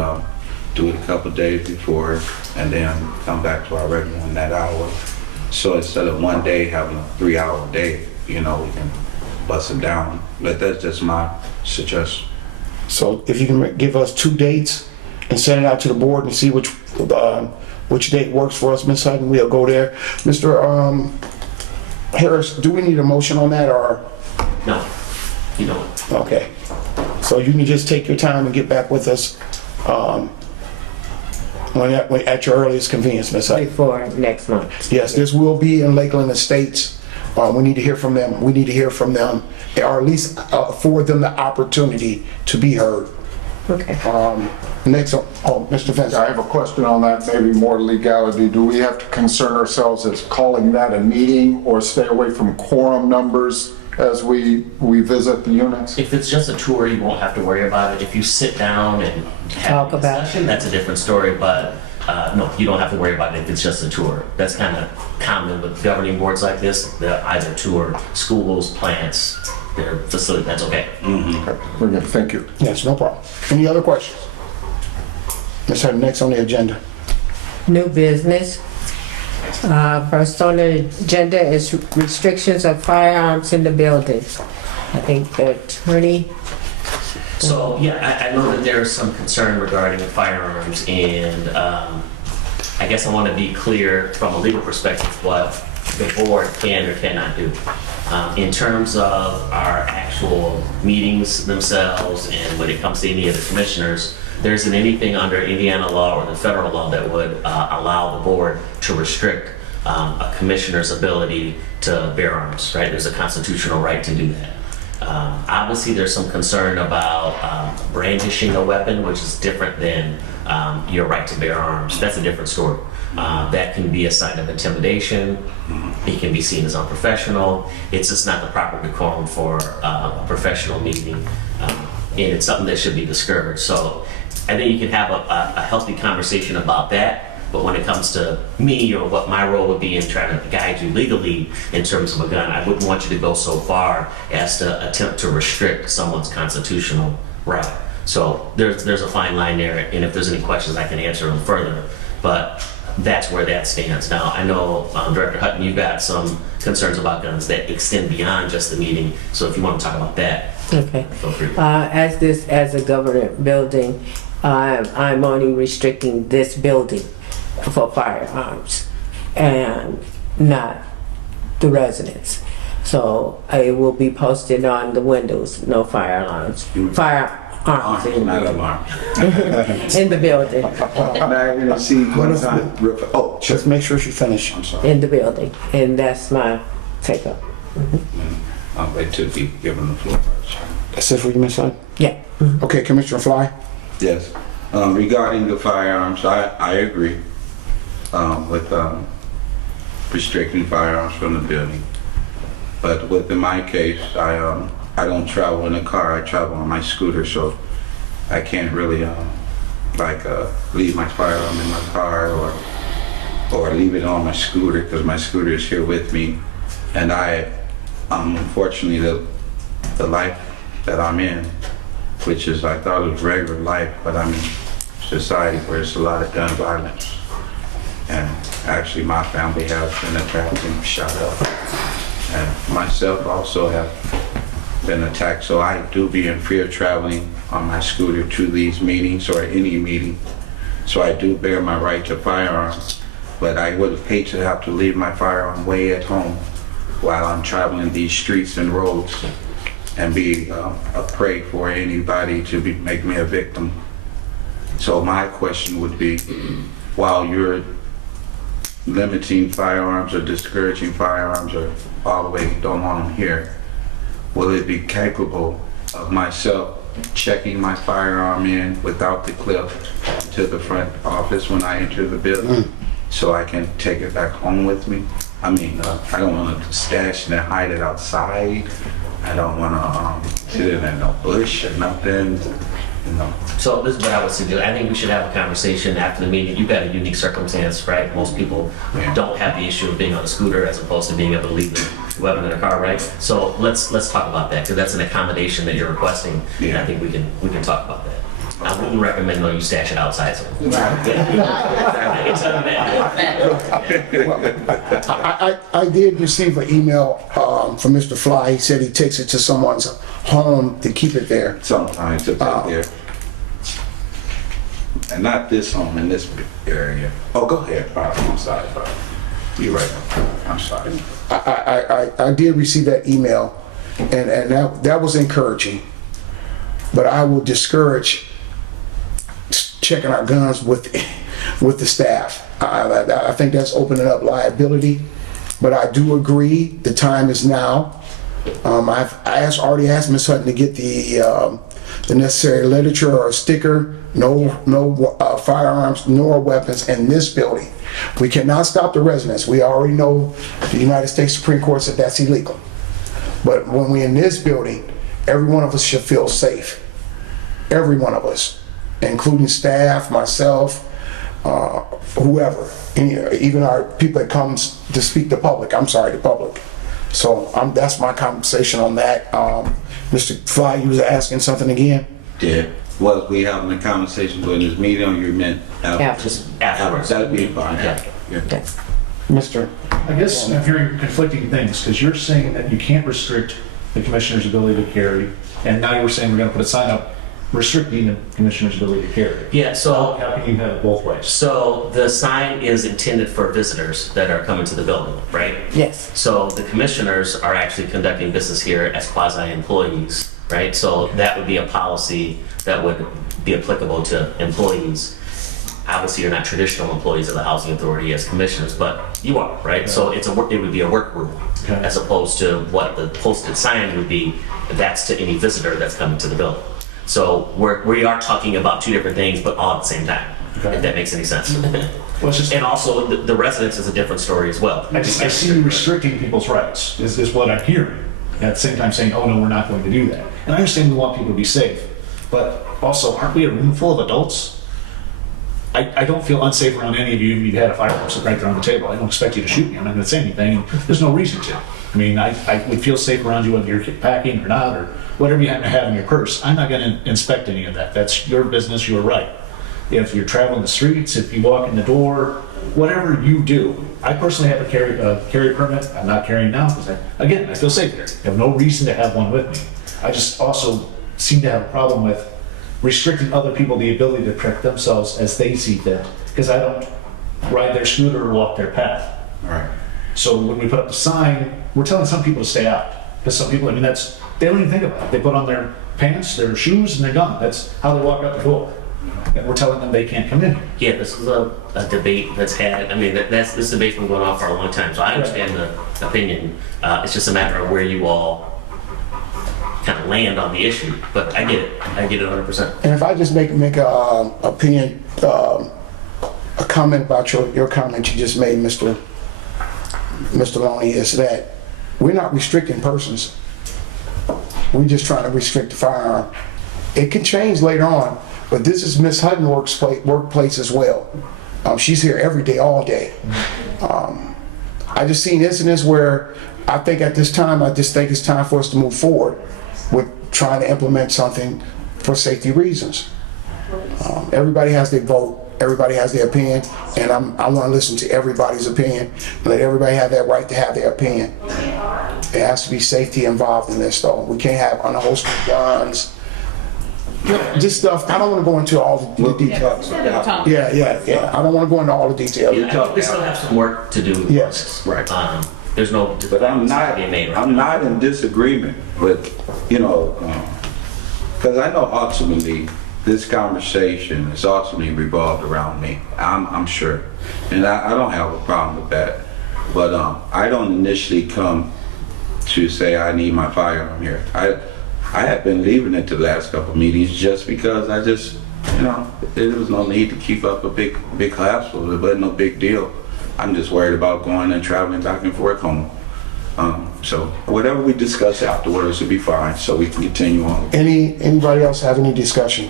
do it a couple days before and then come back to our regular one that hour. So instead of one day having a 3-hour day, you know, we can bust it down. But that's just my suggestion. So if you can give us 2 dates and send it out to the board and see which date works for us, Ms. Hutton, we'll go there. Mr. Harris, do we need a motion on that, or? No, you don't. Okay. So you can just take your time and get back with us at your earliest convenience, Ms. Hutton. Before next month. Yes, this will be in Lakeland Estates. We need to hear from them. We need to hear from them, or at least afford them the opportunity to be heard. Okay. Next, Mr. Fence. I have a question on that, maybe more legality. Do we have to concern ourselves as calling that a meeting or stay away from quorum numbers as we visit the units? If it's just a tour, you won't have to worry about it. If you sit down and have Talk a about it. discussion, that's a different story, but no, you don't have to worry about it if it's just a tour. That's kind of common with governing boards like this. They'll either tour schools, plants, their facility, that's okay. Okay, very good, thank you. Yes, no problem. Any other questions? Ms. Hutton, next on the agenda. New business. First on the agenda is restrictions of firearms in the buildings. I think the attorney, So, yeah, I know that there's some concern regarding firearms, and I guess I want to be clear from a legal perspective what the board can or cannot do. In terms of our actual meetings themselves, and when it comes to any of the commissioners, there isn't anything under Indiana law or the federal law that would allow the board to restrict a commissioner's ability to bear arms, right? There's a constitutional right to do that. Obviously, there's some concern about brandishing a weapon, which is different than your right to bear arms. That's a different story. That can be a sign of intimidation. It can be seen as unprofessional. It's just not the proper decorum for a professional meeting, and it's something that should be discouraged. So I think you can have a healthy conversation about that. But when it comes to me or what my role would be in trying to guide you legally in terms of a gun, I wouldn't want you to go so far as to attempt to restrict someone's constitutional right. So there's a fine line there, and if there's any questions, I can answer them further. But that's where that stands. Now, I know, Director Hutton, you got some concerns about guns that extend beyond just the meeting. So if you want to talk about that, okay. feel free. As a government building, I'm only restricting this building for firearms and not the residents. So it will be posted on the windows, no firearms. Firearms in Not alarm. in the building, Oh, Just make sure she finishes. I'm sorry. in the building, and that's my take up. I'll wait till you give him the floor first. That's it for you, Ms. Hutton? Yeah. Okay, Commissioner Fly? Yes. Regarding the firearms, I agree with restricting firearms from the building. But within my case, I don't travel in a car. I travel on my scooter, so I can't really leave my firearm in my car or leave it on my scooter, because my scooter is here with me. And unfortunately, the life that I'm in, which is, I thought it was regular life, but I'm in society where there's a lot of gun violence. And actually my family has been attacked and shot up. And myself also have been attacked, so I do be in fear traveling on my scooter to these meetings or any meeting. So I do bear my right to firearms, but I would hate to have to leave my firearm way at home while I'm traveling these streets and roads and be a prey for anybody to make me a victim. So my question would be, while you're limiting firearms or discouraging firearms or all the way don't want them here, will it be capable of myself checking my firearm in without the clip to the front office when I enter the building so I can take it back home with me? I mean, I don't want to stash it and hide it outside. I don't want to sit it in a bush or nothing, you know. So this is what I would suggest. I think we should have a conversation after the meeting. You've got a unique circumstance, right? Most people don't have the issue of being on a scooter as opposed to being able to leave the weapon in a car, right? So let's talk about that, because that's an accommodation that you're requesting, and I think we can talk about that. I wouldn't recommend though you stash it outside. So. I can tell you that. I did receive an email from Mr. Fly. He said he takes it to someone's home to keep it there. Sometimes it's out there. And not this home, in this area. Oh, go ahead, Bob. I'm sorry, Bob. You're right. I'm sorry. I did receive that email, and that was encouraging. But I will discourage checking our guns with with the staff. I think that's opening up liability, but I do agree the time is now. Already asked Ms. Hutton to get the necessary literature or a sticker, no firearms nor weapons in this building. We cannot stop the residents. We already know the United States Supreme Court said that's illegal. But when we're in this building, every one of us should feel safe. Every one of us, including staff, myself, whoever, even our people that comes to speak to the public. So that's my conversation on that. Mr. Fly, you was asking something again? Yeah. Was we having a conversation during this meeting, or you meant after? Just afterwards. That'd be fine. Yeah. Mr. I guess I'm hearing conflicting things, because you're saying that you can't restrict the commissioner's ability to carry, and now you were saying we're gonna put a sign up restricting the commissioner's ability to carry. Yeah, so, How can you have it both ways? so the sign is intended for visitors that are coming to the building, right? Yes. So the commissioners are actually conducting business here as quasi-employees, right? So that would be a policy that would be applicable to employees. Obviously, you're not traditional employees of the Housing Authority as commissioners, but you are, right? So it would be a work rule, Okay. as opposed to what the posted sign would be. That's to any visitor that's coming to the building. So we are talking about two different things, but all at the same time, Okay. if that makes any sense. Well, it's just, And also, the residence is a different story as well. I see you restricting people's rights, is what I'm hearing. And at the same time saying, oh no, we're not going to do that. And I understand we want people to be safe, but also, aren't we a room full of adults? I don't feel unsafe around any of you if you had a firearm sitting right there on the table. I don't expect you to shoot me. I'm not going to say anything. There's no reason to. I mean, I would feel safe around you whether you're packing or not, or whatever you happen to have in your purse. I'm not going to inspect any of that. That's your business, your right. If you're traveling the streets, if you walk in the door, whatever you do. I personally have a carry permit. I'm not carrying now because, again, I feel safe here. I have no reason to have one with me. I just also seem to have a problem with restricting other people the ability to protect themselves as they see fit, because I don't ride their scooter or walk their path. All right. So when we put up the sign, we're telling some people to stay out. Because some people, I mean, they don't even think about it. They put on their pants, their shoes, and they're gone. That's how they walk out the door. And we're telling them they can't come in. Yeah, this is a debate that's had, I mean, this debate's been going on for a long time, so I understand the opinion. It's just a matter of where you all kind of land on the issue, but I get it 100%. And if I just make a comment about your comment you just made, Mr. Loney, is that we're not restricting persons. We're just trying to restrict the firearm. It can change later on, but this is Ms. Hutton's workplace as well. She's here every day, all day. I just seen incidents where I think at this time, it's time for us to move forward with trying to implement something for safety reasons. Everybody has their vote, everybody has their opinion, and I want to listen to everybody's opinion. Let everybody have that right to have their opinion. There has to be safety involved in this, though. We can't have unholstered guns. This stuff, I don't want to go into all the details. Yeah. I don't want to go into all the details. We still have some work to do. Yes. Right. There's no, But I'm not in disagreement with, because I know ultimately this conversation is ultimately revolved around me. I'm sure, and I don't have a problem with that. But I don't initially come to say I need my firearm here. I have been leaving it to the last couple of meetings just because there was no need to keep up a big hassle. It wasn't no big deal. I'm just worried about going and traveling back and forth home. So whatever we discuss afterwards will be fine, so we can continue on. Anybody else have any discussion?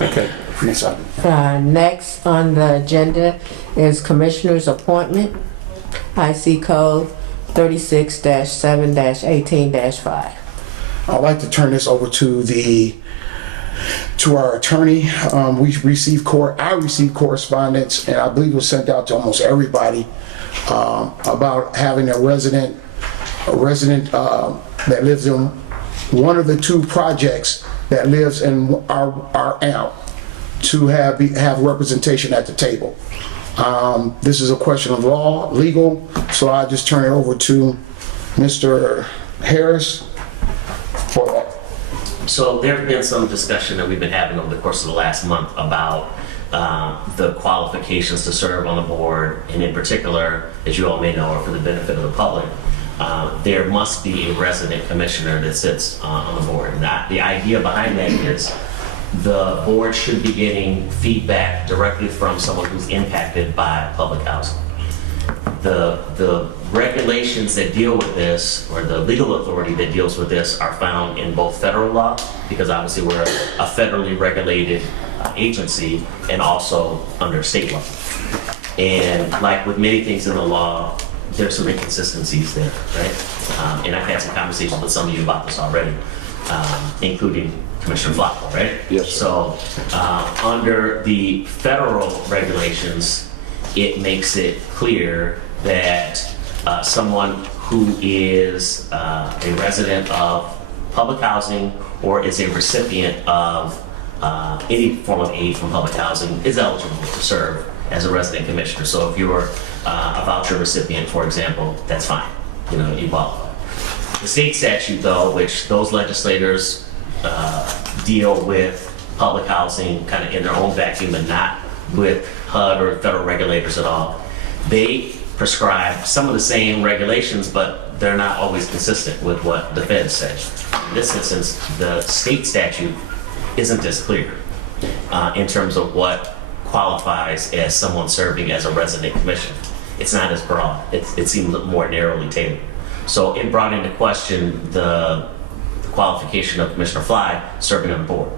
Okay. Ms. Hutton. Next on the agenda is Commissioner's Appointment, IC Code 36-7-18-5. I'd like to turn this over to our attorney. I received correspondence, and I believe it was sent out to almost everybody, about having a resident that lives in one of the two projects that lives in our AMP to have representation at the table. This is a question of law, legal, so I just turn it over to Mr. Harris for that. So there have been some discussion that we've been having over the course of the last month about the qualifications to serve on the board, and in particular, as you all may know, or for the benefit of the public, there must be a resident commissioner that sits on the board. And the idea behind that is the board should be getting feedback directly from someone who's impacted by public housing. The regulations that deal with this, or the legal authority that deals with this, are found in both federal law, because obviously we're a federally regulated agency, and also under state law. And like with many things in the law, there's some inconsistencies there, right? And I've had some conversations with some of you about this already, including Commissioner Flacco, right? Yes, sir. So under the federal regulations, it makes it clear that someone who is a resident of public housing or is a recipient of any form of aid from public housing is eligible to serve as a resident commissioner. So if you're a voucher recipient, for example, that's fine. You know, you qualify. The state statute, though, which those legislators deal with public housing kind of in their own vacuum and not with HUD or federal regulators at all, they prescribe some of the same regulations, but they're not always consistent with what the feds say. In this instance, the state statute isn't as clear in terms of what qualifies as someone serving as a resident commissioner. It's not as broad. It seems more narrowly tailored. So it brought into question the qualification of Commissioner Fly serving on the board.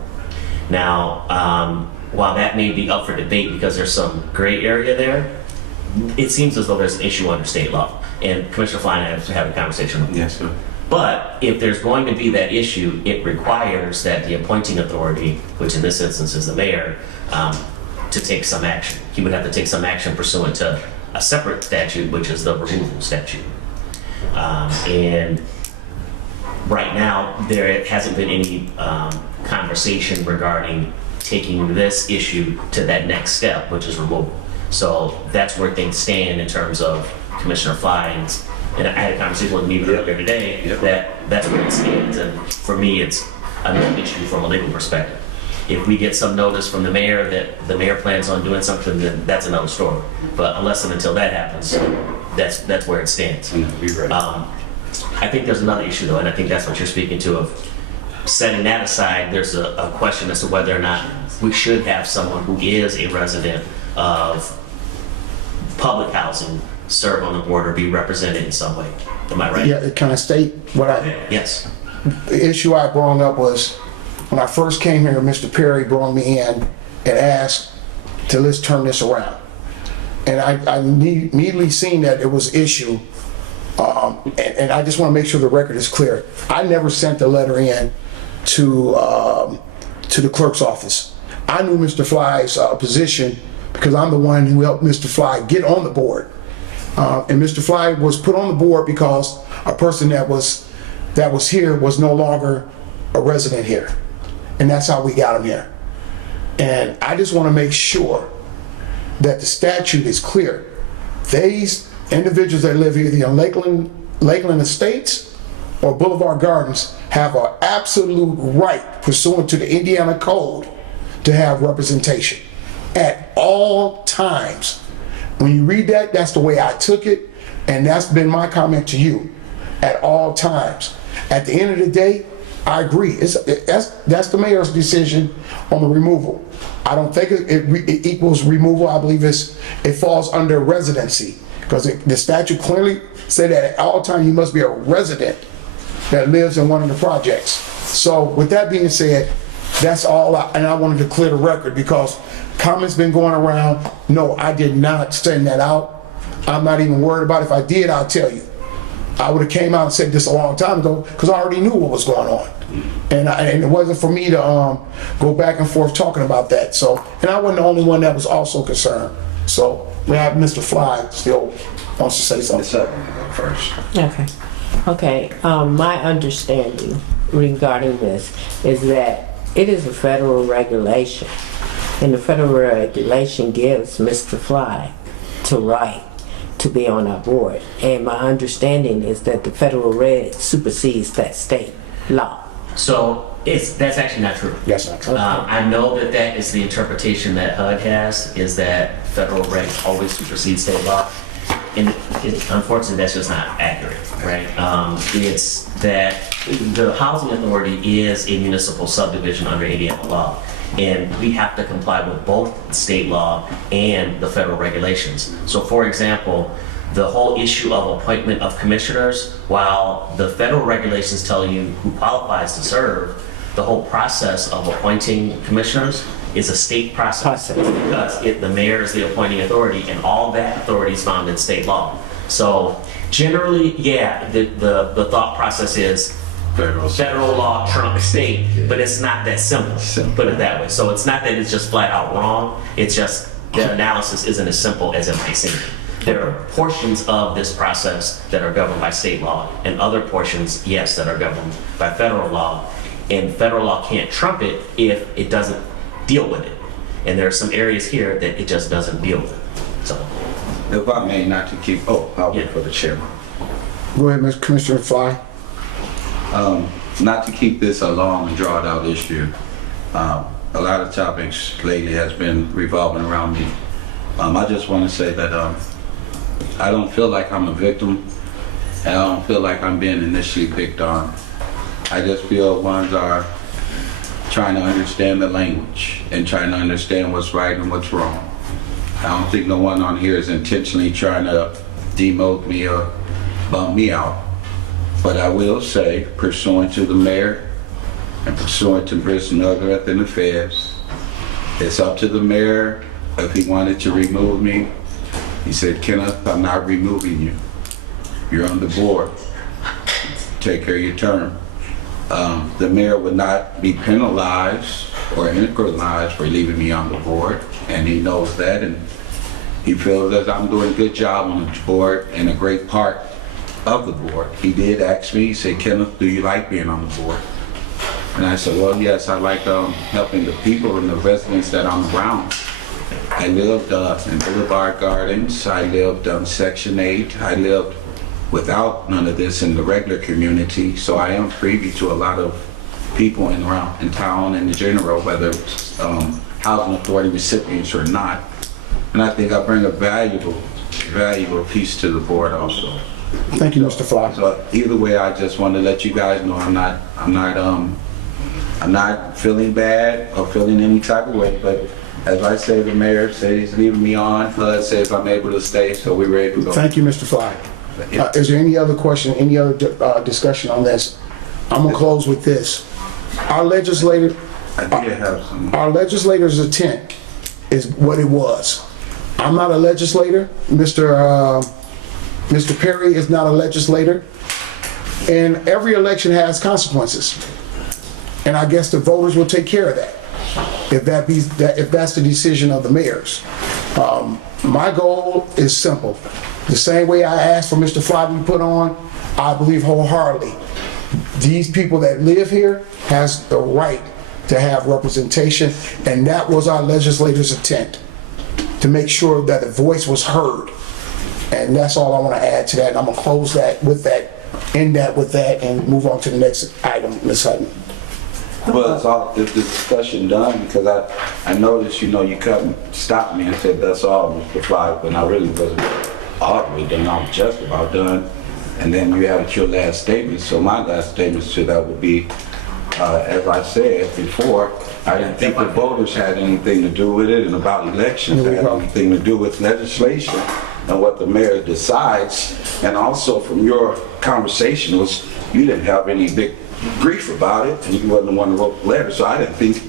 Now, while that may be up for debate because there's some gray area there, it seems as though there's an issue under state law. And Commissioner Fly and I have to have a conversation with Yes, sir. But if there's going to be that issue, it requires that the appointing authority, which in this instance is the mayor, to take some action. He would have to take some action pursuant to a separate statute, which is the removal statute. And right now, there hasn't been any conversation regarding taking this issue to that next step, which is removal. So that's where things stand in terms of Commissioner Fly. And I had a conversation with him even earlier today that that's where it stands. And for me, it's a new issue from a legal perspective. If we get some notice from the mayor that the mayor plans on doing something, then that's another story. But unless and until that happens, that's where it stands. I think there's another issue though, and I think that's what you're speaking to, of setting that aside. There's a question as to whether or not we should have someone who is a resident of public housing serve on the board or be represented in some way. Am I right? Yeah, can I state what Yes. the issue I brought up was when I first came here, Mr. Perry brought me in and asked to let's turn this around. And I immediately seen that it was issue. And I just want to make sure the record is clear. I never sent the letter in to the clerk's office. I knew Mr. Fly's position because I'm the one who helped Mr. Fly get on the board. And Mr. Fly was put on the board because a person that was here was no longer a resident here. And that's how we got him here. And I just want to make sure that the statute is clear. These individuals that live either on Lakeland Estates or Boulevard Gardens have an absolute right pursuant to the Indiana Code to have representation at all times. When you read that, that's the way I took it, and that's been my comment to you, at all times. At the end of the day, I agree. That's the mayor's decision on the removal. I don't think it equals removal. I believe it falls under residency, because the statute clearly said that at all times you must be a resident that lives in one of the projects. So with that being said, that's all, and I wanted to clear the record because comments been going around. No, I did not send that out. I'm not even worried about it. If I did, I'll tell you. I would have came out and said this a long time ago because I already knew what was going on. And it wasn't for me to go back and forth talking about that. So, and I wasn't the only one that was also concerned. So we have Mr. Fly still wants to say something. First. Okay. My understanding regarding this is that it is a federal regulation, and the federal regulation gives Mr. Fly the right to be on our board. And my understanding is that the federal reg supersedes that state law. So That's actually not true. That's not true. I know that that is the interpretation that HUD has, is that federal regs always supersede state law. And unfortunately, that's just not accurate, right? It's that the housing authority is a municipal subdivision under Indiana law. And we have to comply with both state law and the federal regulations. So for example, the whole issue of appointment of commissioners, while the federal regulations tell you who qualifies to serve, the whole process of appointing commissioners is a state process. Because the mayor is the appointing authority, and all that authority is found in state law. So generally, yeah, the thought process is federal law trumps state, but it's not that simple, put it that way. So it's not that it's just flat out wrong, it's just the analysis isn't as simple as it might seem. There are portions of this process that are governed by state law, and other portions, yes, that are governed by federal law. And federal law can't trump it if it doesn't deal with it. And there are some areas here that it just doesn't deal with. So, If I may, not to keep, I'll wait for the chairman. Go ahead, Mr. Commissioner Fly. Not to keep this a long and drawn out issue. A lot of topics lately has been revolving around me. I just want to say that I don't feel like I'm a victim, and I don't feel like I'm being initially picked on. I just feel ones are trying to understand the language and trying to understand what's right and what's wrong. I don't think no one on here is intentionally trying to demote me or bump me out. But I will say, pursuant to the mayor and pursuant to Britt Nugget and the feds, it's up to the mayor if he wanted to remove me. He said, Kenneth, I'm not removing you. You're on the board. Take care of your term. The mayor would not be penalized or equalized for leaving me on the board, and he knows that, and he feels that I'm doing a good job on the board and a great part of the board. He did ask me, he said, Kenneth, do you like being on the board? And I said, well, yes, I like helping the people and the residents that I'm around. I lived in Boulevard Gardens, I lived on Section 8, I lived without none of this in the regular community, so I am privy to a lot of people in town in general, whether it's housing authority recipients or not. And I think I bring a valuable piece to the board also. Thank you, Mr. Fly. So either way, I just want to let you guys know I'm not feeling bad or feeling any type of way, but as I say, the mayor said he's leaving me on. HUD says I'm able to stay, so we're ready to go. Thank you, Mr. Fly. Is there any other question, any other discussion on this? I'm gonna close with this. Our legislative, I did have some. our legislators' intent is what it was. I'm not a legislator. Mr. Perry is not a legislator. And every election has consequences. And I guess the voters will take care of that. If that's the decision of the mayors. My goal is simple. The same way I asked for Mr. Fly to be put on, I believe wholeheartedly. These people that live here has the right to have representation, and that was our legislators' intent, to make sure that the voice was heard. And that's all I want to add to that, and I'm gonna close that with that, end that with that, and move on to the next item, Ms. Hutton. Well, is the discussion done? Because I noticed, you cut and stopped me and said, that's all, Mr. Fly, but I really wasn't all the way done. I was just about done. And then you had your last statement. So my last statement to that would be, as I said before, I didn't think the voters had anything to do with it, and about elections had anything to do with legislation and what the mayor decides. And also from your conversation was, you didn't have any big grief about it, and you wasn't the one who wrote the letter, so I didn't think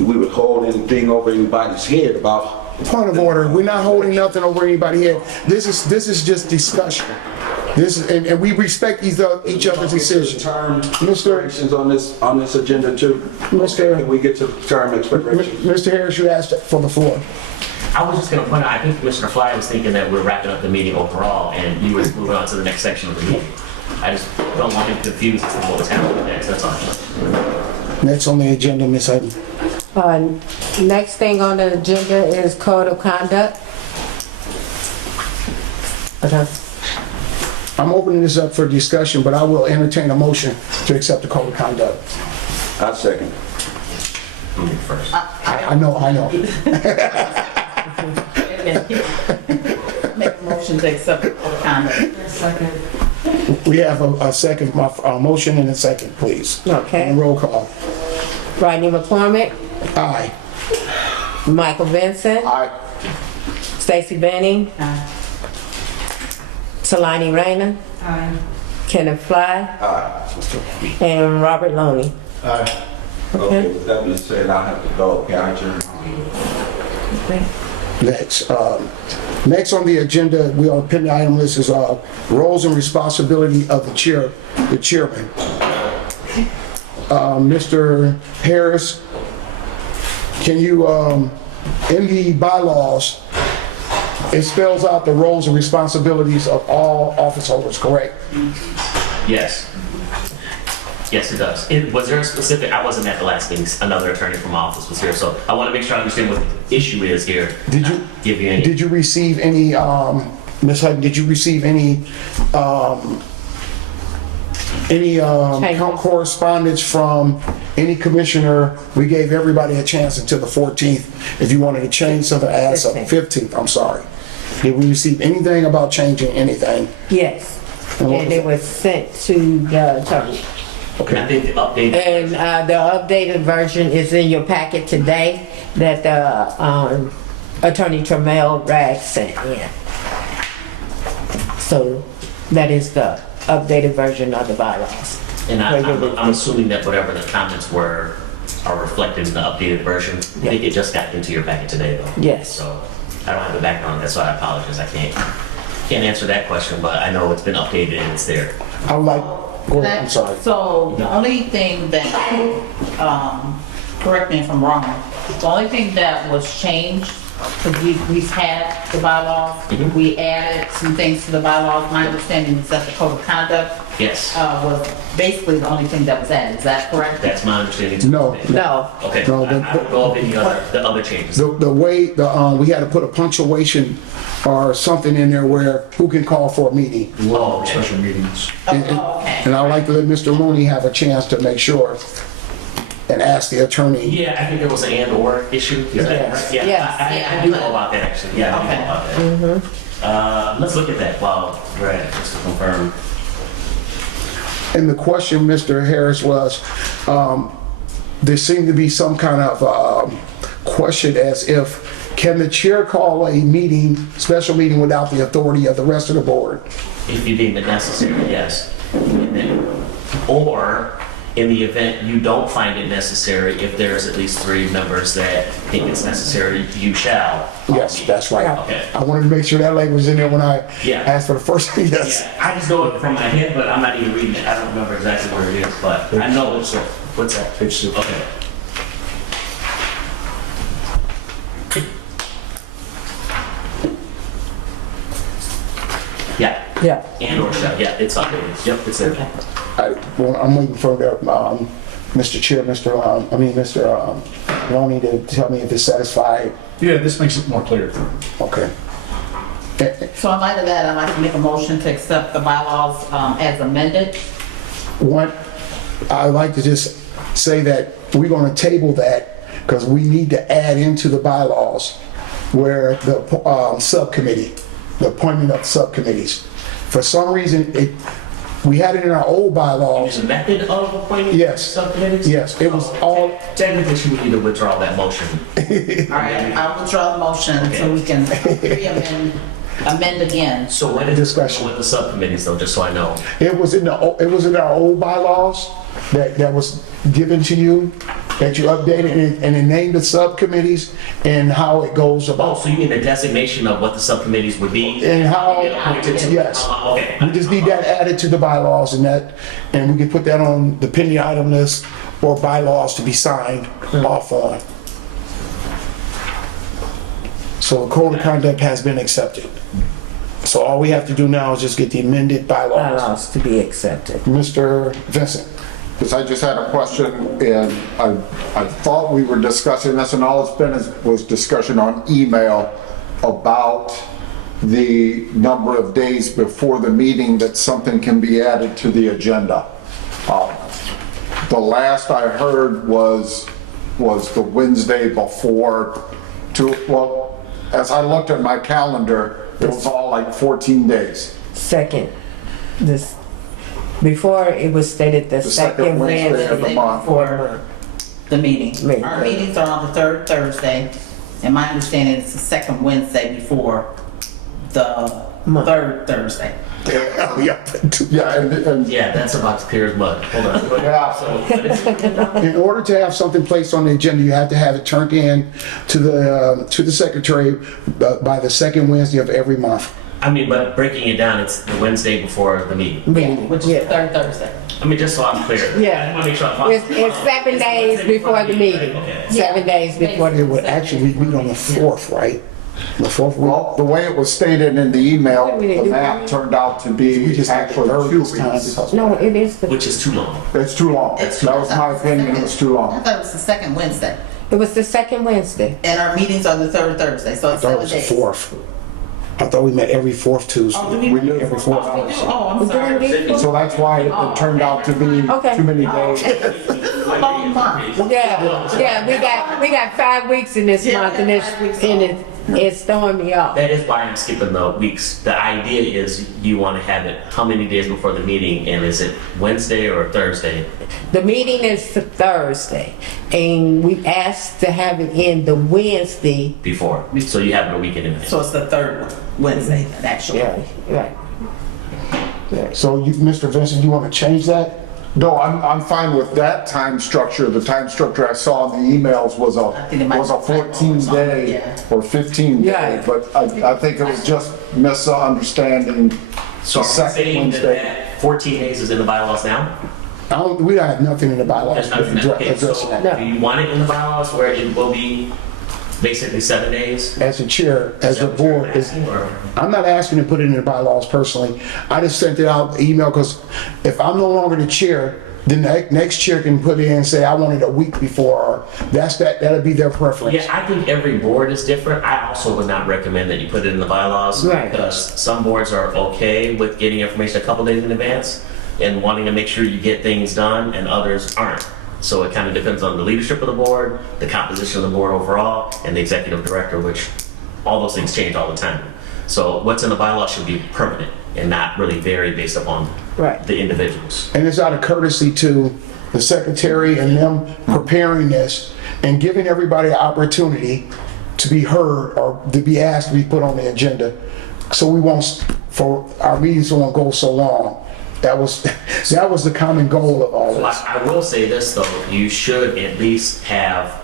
we would hold anything over anybody's head about. Point of order, we're not holding nothing over anybody's head. This is just discussion. And we respect each other's decisions. Mr. on this agenda too. Can we get to term expirations? Mr. Harris, you asked for the floor. I was just going to point out, I think Commissioner Fly was thinking that we're wrapping up the meeting overall, and you were moving on to the next section of the meeting. I just don't want him confused as to what was happening next, that's all. Next on the agenda, Ms. Hutton. Next thing on the agenda is code of conduct. Okay. I'm opening this up for discussion, but I will entertain a motion to accept the code of conduct. I second. You first. I know. Make a motion to accept the code of conduct. We have a second, a motion and a second, please. Okay. And roll call. Rodney McCormick, Aye. Michael Vincent, Aye. Stacy Benning, Talani Raina, Kenneth Fly, and Robert Loney. Okay, with that being said, I have to go. Okay, I adjourn. Next on the agenda, we on pending item list is roles and responsibility of the chairman. Mr. Harris, can you, in the bylaws, it spells out the roles and responsibilities of all office holders, correct? Yes. Yes, it does. Was there a specific, I wasn't at the last meeting, another attorney from my office was here, so I want to make sure I understand what the issue is here. Did you, Give you any. did you receive any, Ms. Hutton, did you receive any correspondence from any commissioner? We gave everybody a chance until the 14th. If you wanted to change something, add something. 15th, I'm sorry. Did we receive anything about changing anything? Yes, And what and was it was sent to the attorney. And I think the update. And the updated version is in your packet today that the Attorney Trammell Ragg sent in. So that is the updated version of the bylaws. And I'm assuming that whatever the comments were are reflected in the updated version. I think it just got into your packet today, though. Yes. So I don't have the background on that, so I apologize. I can't answer that question, but I know it's been updated and it's there. I would like, go ahead, I'm sorry. So the only thing that, correct me if I'm wrong, the only thing that was changed, because we've had the bylaws, we added some things to the bylaws. My understanding is that the code of conduct Yes, was basically the only thing that was added. Is that correct? that's my understanding too. No. No, Okay, No, I don't know of any the other changes. The way, we had to put a punctuation or something in there where who can call for a meeting. Oh, okay. Special meetings. Okay. And I'd like to let Mr. Looney have a chance to make sure and ask the attorney. Yeah, I think there was an and/or issue. Is that Yes. correct? Yeah, Yes. I do know about that, actually. Yeah, I do know about that. Let's look at that while we're at it, just to confirm. And the question, Mr. Harris, was, there seemed to be some kind of question as if, can the chair call a meeting, special meeting without the authority of the rest of the board? If you deem it necessary, yes. And then- Or, in the event you don't find it necessary, if there's at least 3 members that think it's necessary, you shall. Yes, that's right. Okay. I wanted to make sure that language was in there when I Yeah. asked for the first, yes. Yeah, I just know it from my head, but I'm not even reading it. I don't remember exactly where it is, but I know it's, what's that? Page 6. Okay. Yeah, yeah. and/or shall, yeah, it's updated. Yep, it's there. I'm waiting for Mr. Chair, Mr. Loney to tell me if it's satisfied. Yeah, this makes it more clear. Okay. So in light of that, I'd like to make a motion to accept the bylaws as amended. One, I'd like to just say that we're going to table that because we need to add into the bylaws where the subcommittee, the appointment of subcommittees. For some reason, we had it in our old bylaws. Is a method of appointing Yes. subcommittees? Yes, it was all, Technically, she would need to withdraw that motion. All right, I'll withdraw the motion so we can amend again. So what is Discussion. with the subcommittees though, just so I know? it was in our old bylaws that was given to you, that you updated and it named the subcommittees and how it goes Oh, about. so you mean a designation of what the subcommittees would be? And how, Get appointed to? yes. Okay. We just need that added to the bylaws and we can put that on the pending item list or bylaws to be signed off on. So the code of conduct has been accepted. So all we have to do now is just get the amended bylaws. Bylaws to be accepted. Mr. Vincent? Because I just had a question, and I thought we were discussing this, and all it's been was discussion on email about the number of days before the meeting that something can be added to the agenda. the last I heard was the Wednesday before, well, as I looked at my calendar, it was all like 14 days. Second, this, before it was stated the second Wednesday of the month. For the meeting. Meeting. Our meetings are on the third Thursday, and my understanding is the second Wednesday before the third Thursday. Yeah, and Yeah, that's about to clear as mud. Hold on. Go ahead. Yeah. So, what is it? In order to have something placed on the agenda, you have to have it turned in to the secretary by the second Wednesday of every month. I mean, but breaking it down, it's the Wednesday before the meeting. Which is the third Thursday. I mean, just so I'm clear. Yeah. I want to make sure I'm It's 7 days before the meeting. Okay. 7 days before It the, would actually meet on the 4th, right? The 4th week? well, the way it was stated in the email, the map turned out to We be just actually heard 2 this time weeks. because- no, it is the, Which is too long. It's too long. That was my opinion, it was too I long. thought it was the second Wednesday, it was the second Wednesday. and our meetings are the third Thursday, so I it's thought it 7 was the days. 4th. I thought we met every 4th Tuesday. Oh, do we? We do. Every 4th Oh, we do? Thursday. Oh, I'm We're doing sorry. these? So that's why it turned out to be Okay. too many days. This is a long month. Yeah, we got 5 weeks in this month and it's throwing me off. That is why I'm skipping the weeks. The idea is you want to have it how many days before the meeting, and is it Wednesday or Thursday? The meeting is for Thursday and we asked to have it in the Wednesday. Before. So you have it a week in advance. So it's the third Wednesday, actually. Yeah, right. So you, Mr. Vincent, you want to change that? No, I'm fine with that time structure. The time structure I saw in the emails was think it might a be a typo or 14 day something, yeah. or 15 day, Yeah. but I think it was just misunderstanding. So are we Second saying that Wednesday. that 14 days is in the bylaws now? We don't have nothing in the bylaws There's nothing that, okay, addressing so that. do you want it in the bylaws where it will be basically 7 days? As a chair, as a board, Or- I'm not asking to put it in the bylaws personally. I just sent it out email because if I'm no longer the chair, then the next chair can put it in and say, I want it a week before, or that'll be their preference. Yeah, I think every board is different. I also would not recommend that you put it in the bylaws. Right. Because some boards are okay with getting information a couple days in advance and wanting to make sure you get things done, and others aren't. So it kind of depends on the leadership of the board, the composition of the board overall, and the executive director, which all those things change all the time. So what's in the bylaws should be permanent and not really vary based upon Right. the individuals. And it's out of courtesy to the secretary and them preparing this and giving everybody an opportunity to be heard or to be asked to be put on the agenda. So we won't, for our meetings won't go so long. That was the common goal of all Well, this. I will say this though, you should at least have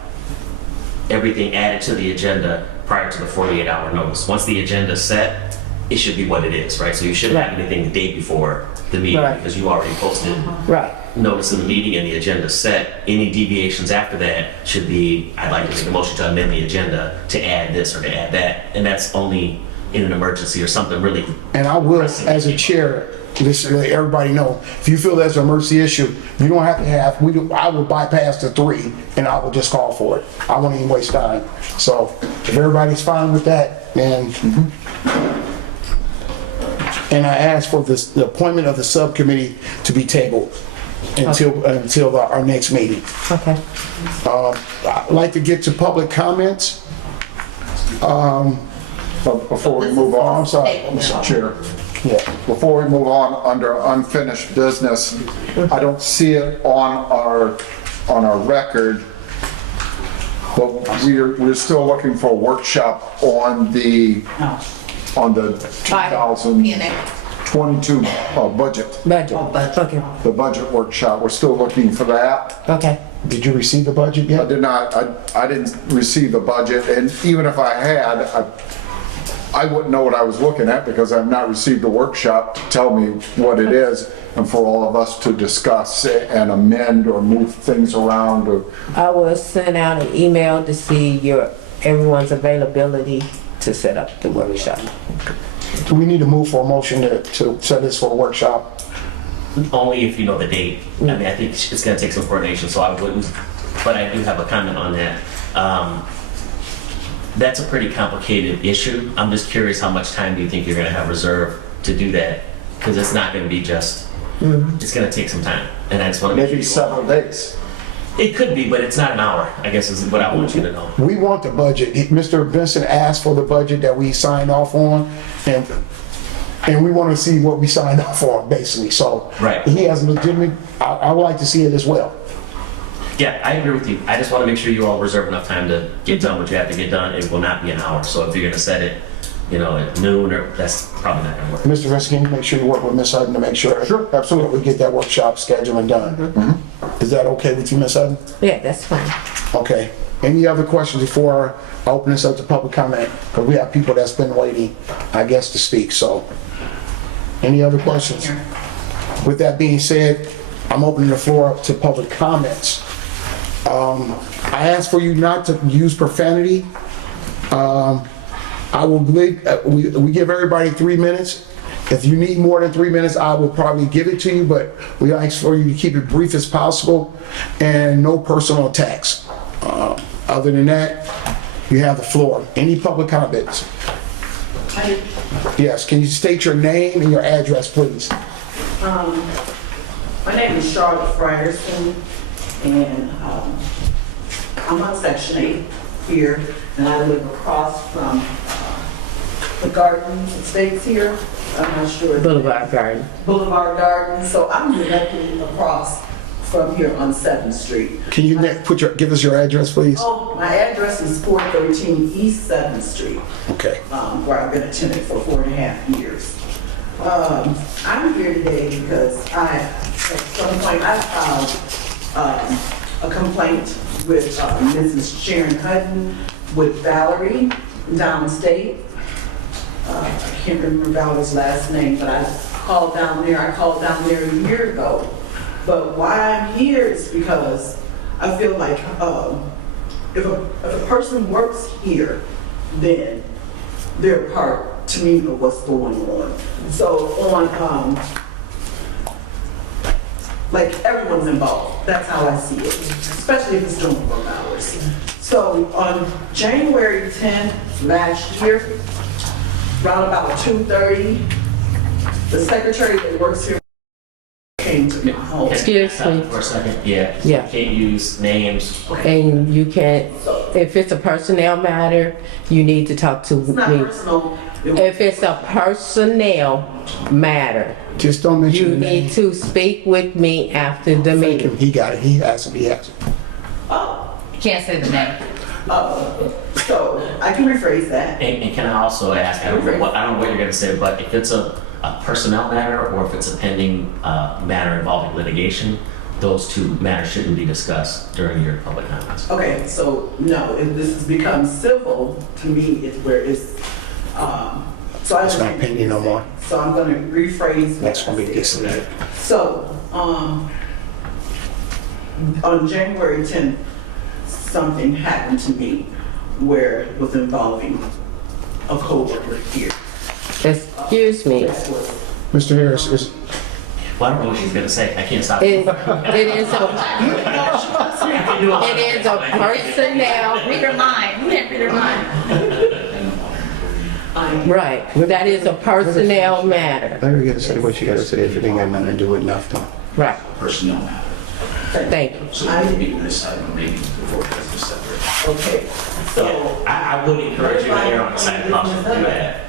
everything added to the agenda prior to the 48-hour notice. Once the agenda's set, it should be what it is, right? So you shouldn't have anything the day before the meeting Right. because you already posted Right. notice of the meeting and the agenda's set. Any deviations after that should be, I'd like to make a motion to amend the agenda to add this or to add that. And that's only in an emergency or something really. And I will, as a chair, just to let everybody know, if you feel there's an emergency issue, you don't have to have, I will bypass the 3 and I will just call for it. I won't even waste time. So if everybody's fine with that, then. And I ask for the appointment of the subcommittee to be tabled until our next meeting. Okay. I'd like to get to public comments. But before we move on, I'm sorry. Mr. Chair, Yeah. before we move on, under unfinished business, I don't see it on our record, but we're still looking for a workshop on the No. 2022 budget, Budget. Oh, budget. Okay. the budget workshop. We're still looking for that. Okay. Did you receive the budget I yet? did not, I didn't receive the budget, and even if I had, I wouldn't know what I was looking at because I've not received a workshop to tell me what it is and for all of us to discuss and amend or move things around or. I will send out an email to see everyone's availability to set up the workshop. Do we need to move for a motion to set this for a workshop? Only if you know the date. I mean, I think it's gonna take some coordination, so I wouldn't, but I do have a comment on that. That's a pretty complicated issue. I'm just curious, how much time do you think you're gonna have reserved to do that? Because it's not gonna be just It's gonna take some time, and I just wanna make sure Maybe you. several days. It could be, but it's not an hour, I guess is what I want you to know. We want the budget. Mr. Benson asked for the budget that we signed off on, and we want to see what we signed off on, basically. So Right. he has legitimate, I would like to see it as well. Yeah, I agree with you. I just wanna make sure you all reserve enough time to get done what you have to get done. It will not be an hour, so if you're gonna set it, at noon, or that's probably not gonna work. Mr. Benson, can you make sure you work with Ms. Hutton to make sure? Sure, absolutely. We get that workshop scheduled and done. Is that okay with you, Ms. Hutton? Yeah, that's fine. Okay. Any other questions before I open this up to public comment? Because we have people that's been waiting, I guess, to speak, so. Any other questions? With that being said, I'm opening the floor up to public comments. I ask for you not to use profanity. I will believe, we give everybody 3 minutes. If you need more than 3 minutes, I will probably give it to you, but we ask for you to keep it brief as possible and no personal attacks. Other than that, you have the floor. Any public comments? Yes, can you state your name and your address, please? My name is Charlotte Frierson, and I'm on Section 8 here, and I live across from the Gardens Estates here. I'm not sure. Boulevard Garden. Boulevard Gardens, so I'm directly across from here on 7th Street. Can you give us your address, please? Oh, my address is 413 East 7th Street, Okay. where I've been a tenant for 4.5 years. I'm here today because at some point I filed a complaint with Mrs. Sharon Hutton with Valerie downstate. I can't remember Valerie's last name, but I called down there a year ago. But why I'm here is because I feel like if a person works here, then they're part, to me, of what's going on. So on, like everyone's involved. That's how I see it, especially if it's during work hours. So on January 10th last year, around about 2:30, the secretary that works here came to my home. Excuse me. For a second, yeah. Yeah. You can't use names. And you can't, if it's a personnel matter, you need to talk to It's not me. personal. If it's a personnel matter, Just don't mention you the name. need to speak with me after the Thank meeting. him. He got it. He has it. He has it. Can't say the name. So I can rephrase that. And can I also ask, I don't know what you're gonna say, but if it's a personnel matter or if it's a pending matter involving litigation, those two matters shouldn't be discussed during your public comments. Okay, so no, if this has become civil, to me, it's where it's, so I It's not understand. pending no more. So I'm gonna rephrase. what That's gonna be I said. disciplinary. So, on January 10th, something happened to me where it was involving a coworker here. Excuse me. That's what- Mr. Harris, Well, I don't know what she's gonna say. I can't stop. It is a personnel, Read her mind. You can't read her mind. right, that is a personnel matter. let her get to say what she got to say if it ain't got nothing to do with nothing. Right, Personnel matter. thank you. So you can meet this item maybe before it gets separate. Okay, so. I would encourage you to err on the side of caution. Do that.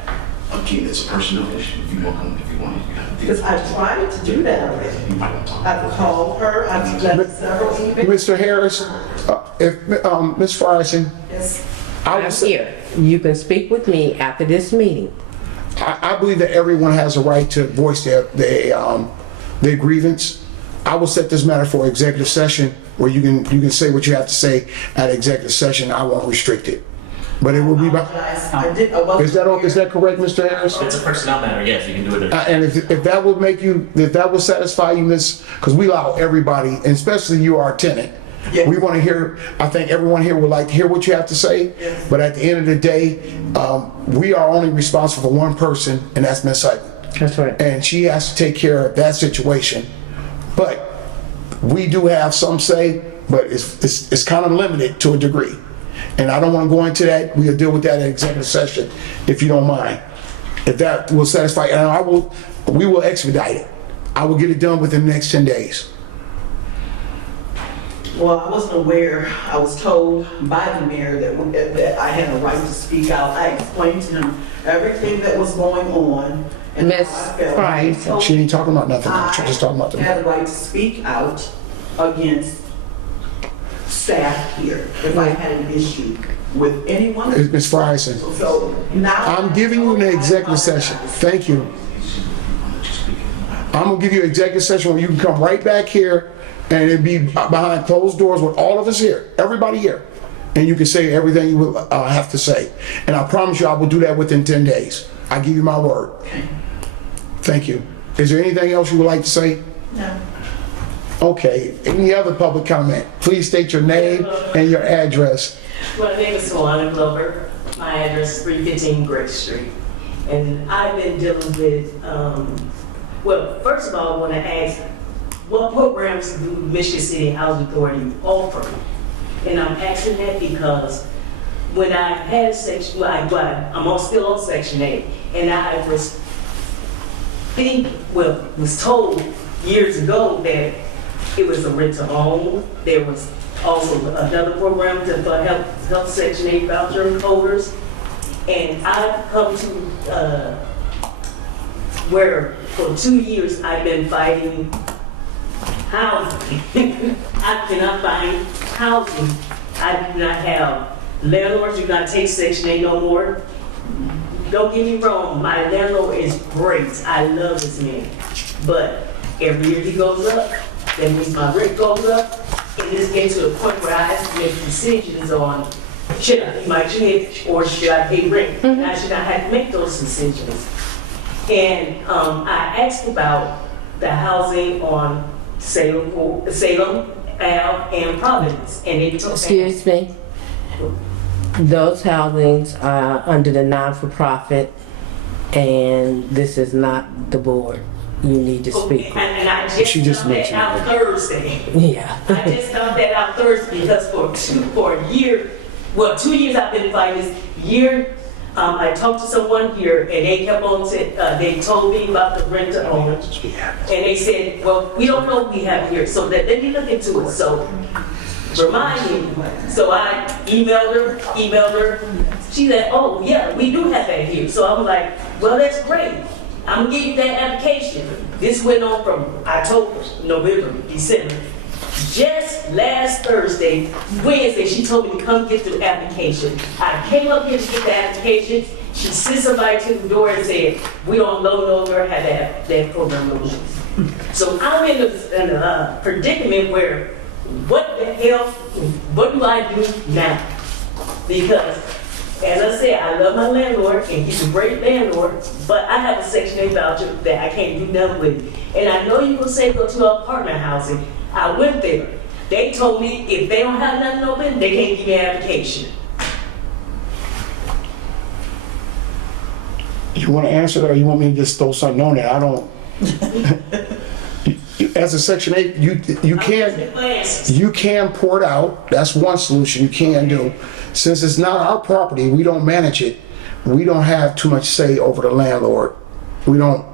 Again, it's a personnel issue. If you want, you have to. Because I tried to do that already. You might want to talk. I've called her, I've left several emails. Mr. Harris, if, Ms. Frierson, Yes. I I'm would say, here. You can speak with me after this meeting. I believe that everyone has a right to voice their grievance. I will set this matter for executive session where you can say what you have to say at executive session. I won't restrict it. But it will be by, I did, I wasn't. is that correct, Mr. Harris? If it's a personnel matter, yes, you can do it. And if that will make you, if that will satisfy you, Miss, because we allow everybody, and especially you, our tenant. Yes. We want to hear, I think everyone here would like to hear what you have to say. Yes. But at the end of the day, we are only responsible for one person, and that's Miss Hutton. That's right. And she has to take care of that situation. But we do have some say, but it's kind of limited to a degree. And I don't want to go into that. We'll deal with that at executive session, if you don't mind. If that will satisfy, and we will expedite it. I will get it done within the next 10 days. Well, I wasn't aware, I was told by the mayor that I had a right to speak out. I explained to him everything that was going on. And Miss how I felt. Price. He told She ain't talking about nothing. I She's just talking about the had a right to speak out against staff here if I had an issue with anyone. Ms. Fryson. So now. I'm giving you an executive session. Thank you. I'm gonna give you an executive session where you can come right back here and it'd be behind closed doors with all of us here, everybody here. And you can say everything you will have to say. And I promise you I will do that within 10 days. I give you my word. Thank you. Is there anything else you would like to say? No. Okay, any other public comment? Please state your name and your address. My name is Solana Glover. My address is 315 Grace Street. And I've been dealing with, well, first of all, I want to ask, what programs do Michigan City Housing Authority offer? And I'm asking that because when I had Section, I'm still on Section 8, and I was told years ago that it was a rent to own. There was also another program to help Section 8 voucher holders. And I've come to where for 2 years I've been fighting housing. I cannot find housing. I do not have landlords. Do not take Section 8 no more. Don't get me wrong, my landlord is great. I love this man. But every year he goes up, that means my rent goes up. And it's getting to the point where I have to make decisions on should I pay my rent or should I pay rent? And I should not have to make those decisions. And I asked about the housing on Salem Ave and Providence, and they told me. Excuse me. Those housings are under the non-for-profit, and this is not the board. You need to speak. Okay, and I just found that out Thursday. Yeah. I just found that out Thursday because for a year, well, 2 years I've been fighting this year. I talked to someone here and they kept on saying, they told me about the rent to own. And they said, well, we don't know what we have here, so let me look into it. So remind me. So I emailed her. She said, oh yeah, we do have that here. So I'm like, well, that's great. I'm gonna give you that application. This went on from October, November, December. Just last Wednesday, she told me to come get the application. I came up here to get the application. She sent somebody to the door and said, we don't no longer have that program no more. So I'm in a predicament where, what the hell, what do I do now? Because, as I said, I love my landlord and he's a great landlord, but I have a Section 8 voucher that I can't do nothing with. And I know you will say go to apartment housing. I went there. They told me if they don't have nothing open, they can't give me an application. You want to answer that or you want me to just throw something on there? I don't. As a Section 8, you can pour it out. That's one solution you can do. Since it's not our property, we don't manage it. We don't have too much say over the landlord. We don't.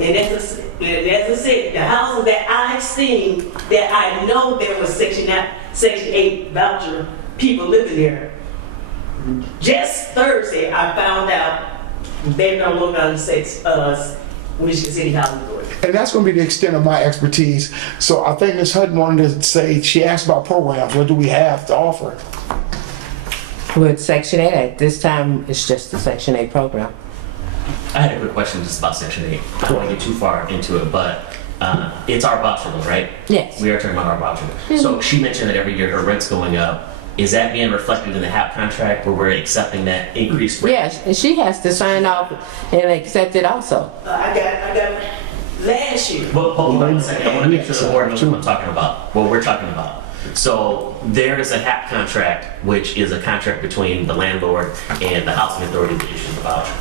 And as I said, the houses that I've seen, that I know there was Section 8 voucher people living there. Just Thursday, I found out they're no longer under Michigan City Housing Authority. And that's going to be the extent of my expertise. So I think Ms. Hutton wanted to say, she asked about programs. What do we have to offer? With Section 8, at this time, it's just the Section 8 program. I had a quick question just about Section 8. I don't want to get too far into it, but it's our voucher though, right? Yes. We are talking about our voucher. So she mentioned that every year her rent's going up. Is that being reflected in the HAP contract where we're accepting that increased rent? Yes, and she has to sign off and accept it also. I got last year. Well, hold on a second. I want to make sure the board knows what I'm talking about, what we're talking about. So there is a HAP contract, which is a contract between the landlord and the housing authority that issues the voucher.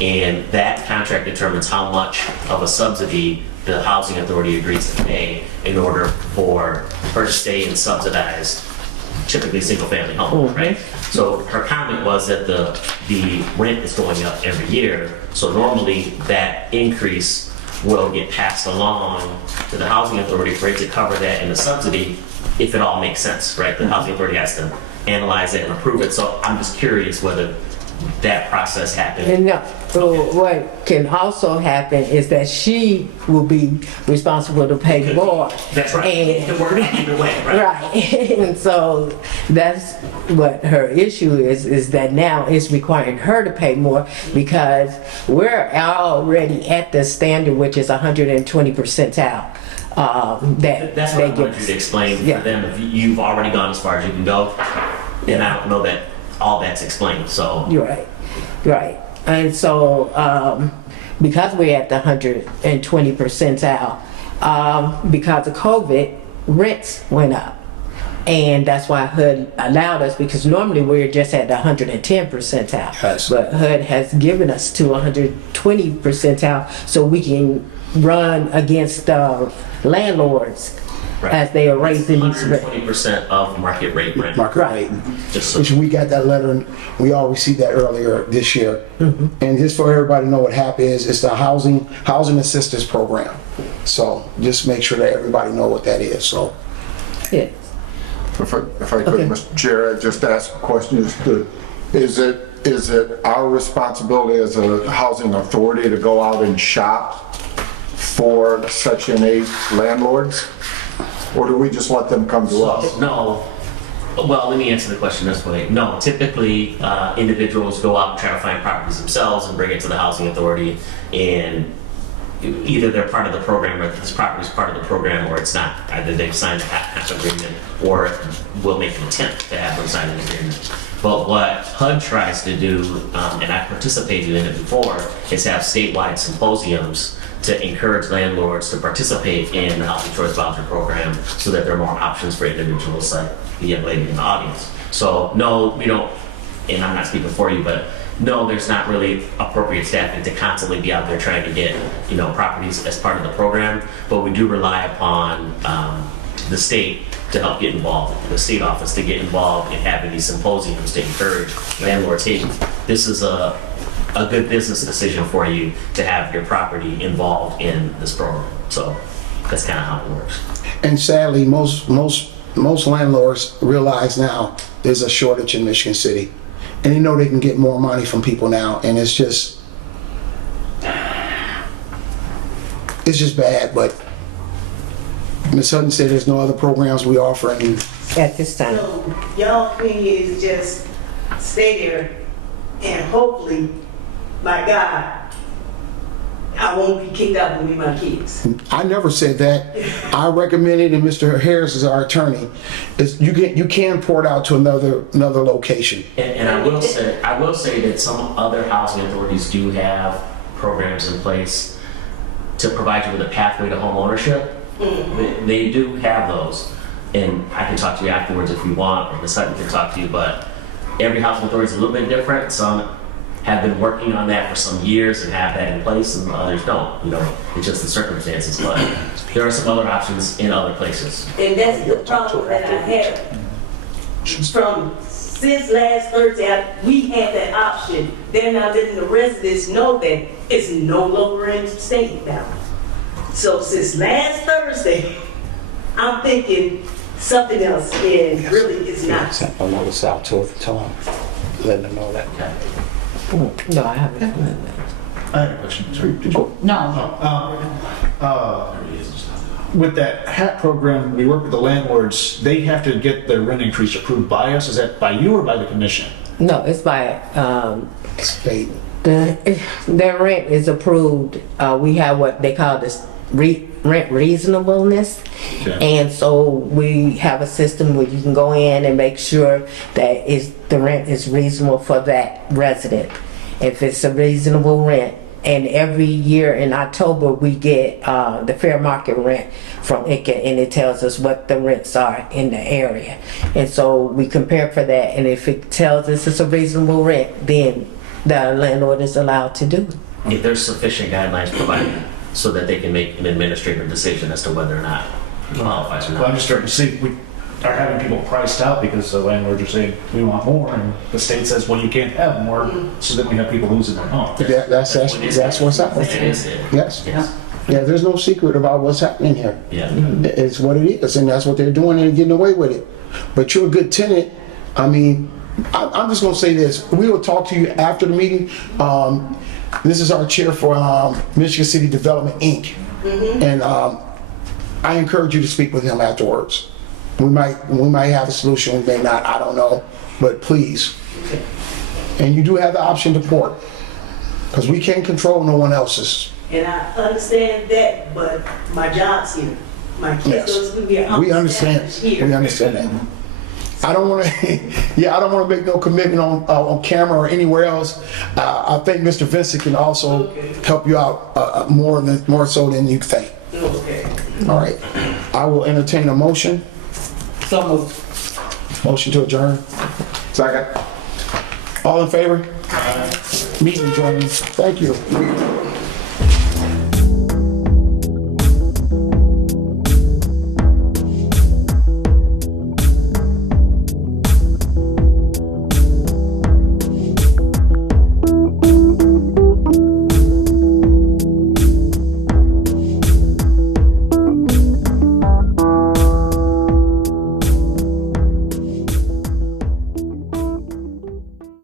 And that contract determines how much of a subsidy the housing authority agrees to pay in order for her to stay in subsidized, typically single-family homes, right? So her comment was that the rent is going up every year. So normally that increase will get passed along to the housing authority for it to cover that in the subsidy, if it all makes sense, right? The housing authority has to analyze it and approve it. So I'm just curious whether that process happened. And no, so what can also happen is that she will be responsible to pay more. That's right. And- It can work out either way, right? Right, and so that's what her issue is that now it's requiring her to pay more because we're already at the standard, which is 120 percentile. That's what I wanted you to explain Yeah. for them. If you've already gone as far as you can go, and I don't know that all that's explained, so. You're right, right. And so, because we're at the 120 percentile, because of COVID, rents went up. And that's why HUD allowed us, because normally we're just at the 110 percentile. Yes. But HUD has given us to 120 percentile so we can run against landlords Right. as they are raising these rents. 120% of market rate rent. Market Right. rate. Just so. Which we got that letter, and we all received that earlier this year. And just for everybody to know what HAP is, it's the Housing Assistance Program. So just make sure that everybody know what that is, so. Yeah. If I could, Okay. Mr. Chair, I'd just ask a question. Is it our responsibility as a housing authority to go out and shop for Section 8 landlords? Or do we just let them come to us? No. Well, let me answer the question this way. No, typically individuals go out and try to find properties themselves and bring it to the housing authority, and either they're part of the program, or this property is part of the program, or it's not. Either they've signed a HAP agreement, or we'll make an attempt to have them sign an agreement. But what HUD tries to do, and I participated in it before, is have statewide symposiums to encourage landlords to participate in the Housing Choice Voucher Program so that there are more options for individuals like the young lady in the audience. So no, we don't, and I'm not speaking for you, but no, there's not really appropriate staffing to constantly be out there trying to get, properties as part of the program, but we do rely upon the state to help get involved, the state office to get involved in having these symposiums to encourage landlords, hey, this is a good business decision for you to have your property involved in this program. So that's kind of how it works. And sadly, most landlords realize now there's a shortage in Michigan City. And they know they can get more money from people now, and it's just bad, but Ms. Hutton said there's no other programs we offer, and At this time. So y'all opinion is just stay there and hopefully, my God, I won't be kicked out with my kids. I never said that. I recommended, and Mr. Harris is our attorney, is you can port out to another location. And I will say that some other housing authorities do have programs in place to provide you with a pathway to home ownership. They do have those, and I can talk to you afterwards if you want, or Ms. Hutton can talk to you, but every housing authority is a little bit different. Some have been working on that for some years and have that in place, and others don't. It's just the circumstances, but there are some other options in other places. And that's the problem that I have. Since last Thursday, we had that option. They're not letting the residents know that it's no longer in state now. So since last Thursday, I'm thinking something else, and really it's not. Sent a notice out to them, letting them know that. No, I haven't. I have a question. Sorry, did you? No. With that HAP program, we work with the landlords. They have to get their rent increase approved by us. Is that by you or by the commission? No, it's by, State. their rent is approved. We have what they call this rent reasonableness. Okay. And so we have a system where you can go in and make sure that the rent is reasonable for that resident. If it's a reasonable rent, and every year in October we get the fair market rent from ICA, and it tells us what the rents are in the area. And so we compare for that, and if it tells us it's a reasonable rent, then the landlord is allowed to do it. If there's sufficient guidelines provided so that they can make an administrative decision as to whether or not it qualifies or Well, I'm not. just starting to see, we are having people priced out because the landlords are saying, we want more, and the state says, well, you can't have more, so then we have people losing their home. That's what's happening. It is it. Yes. Yes. Yeah, there's no secret about what's happening here. Yeah. It's what it is, and that's what they're doing, and they're getting away with it. But you're a good tenant. I mean, I'm just gonna say this. We will talk to you after the meeting. This is our chair for Michigan City Development, Inc. And I encourage you to speak with him afterwards. We might have a solution, we may not, I don't know, but please. And you do have the option to port, because we can't control no one else's. And I understand that, but my job's here. My kids Yes. go to school here. We understand, Here. we understand that. I don't want to, yeah, I don't want to make no commitment on camera or anywhere else. I think Mr. Vincent can also help you out more so than you think. Okay. All right, I will entertain a motion. So moved. Motion to adjourn. Second. All in favor? Meeting adjourned. Thank you.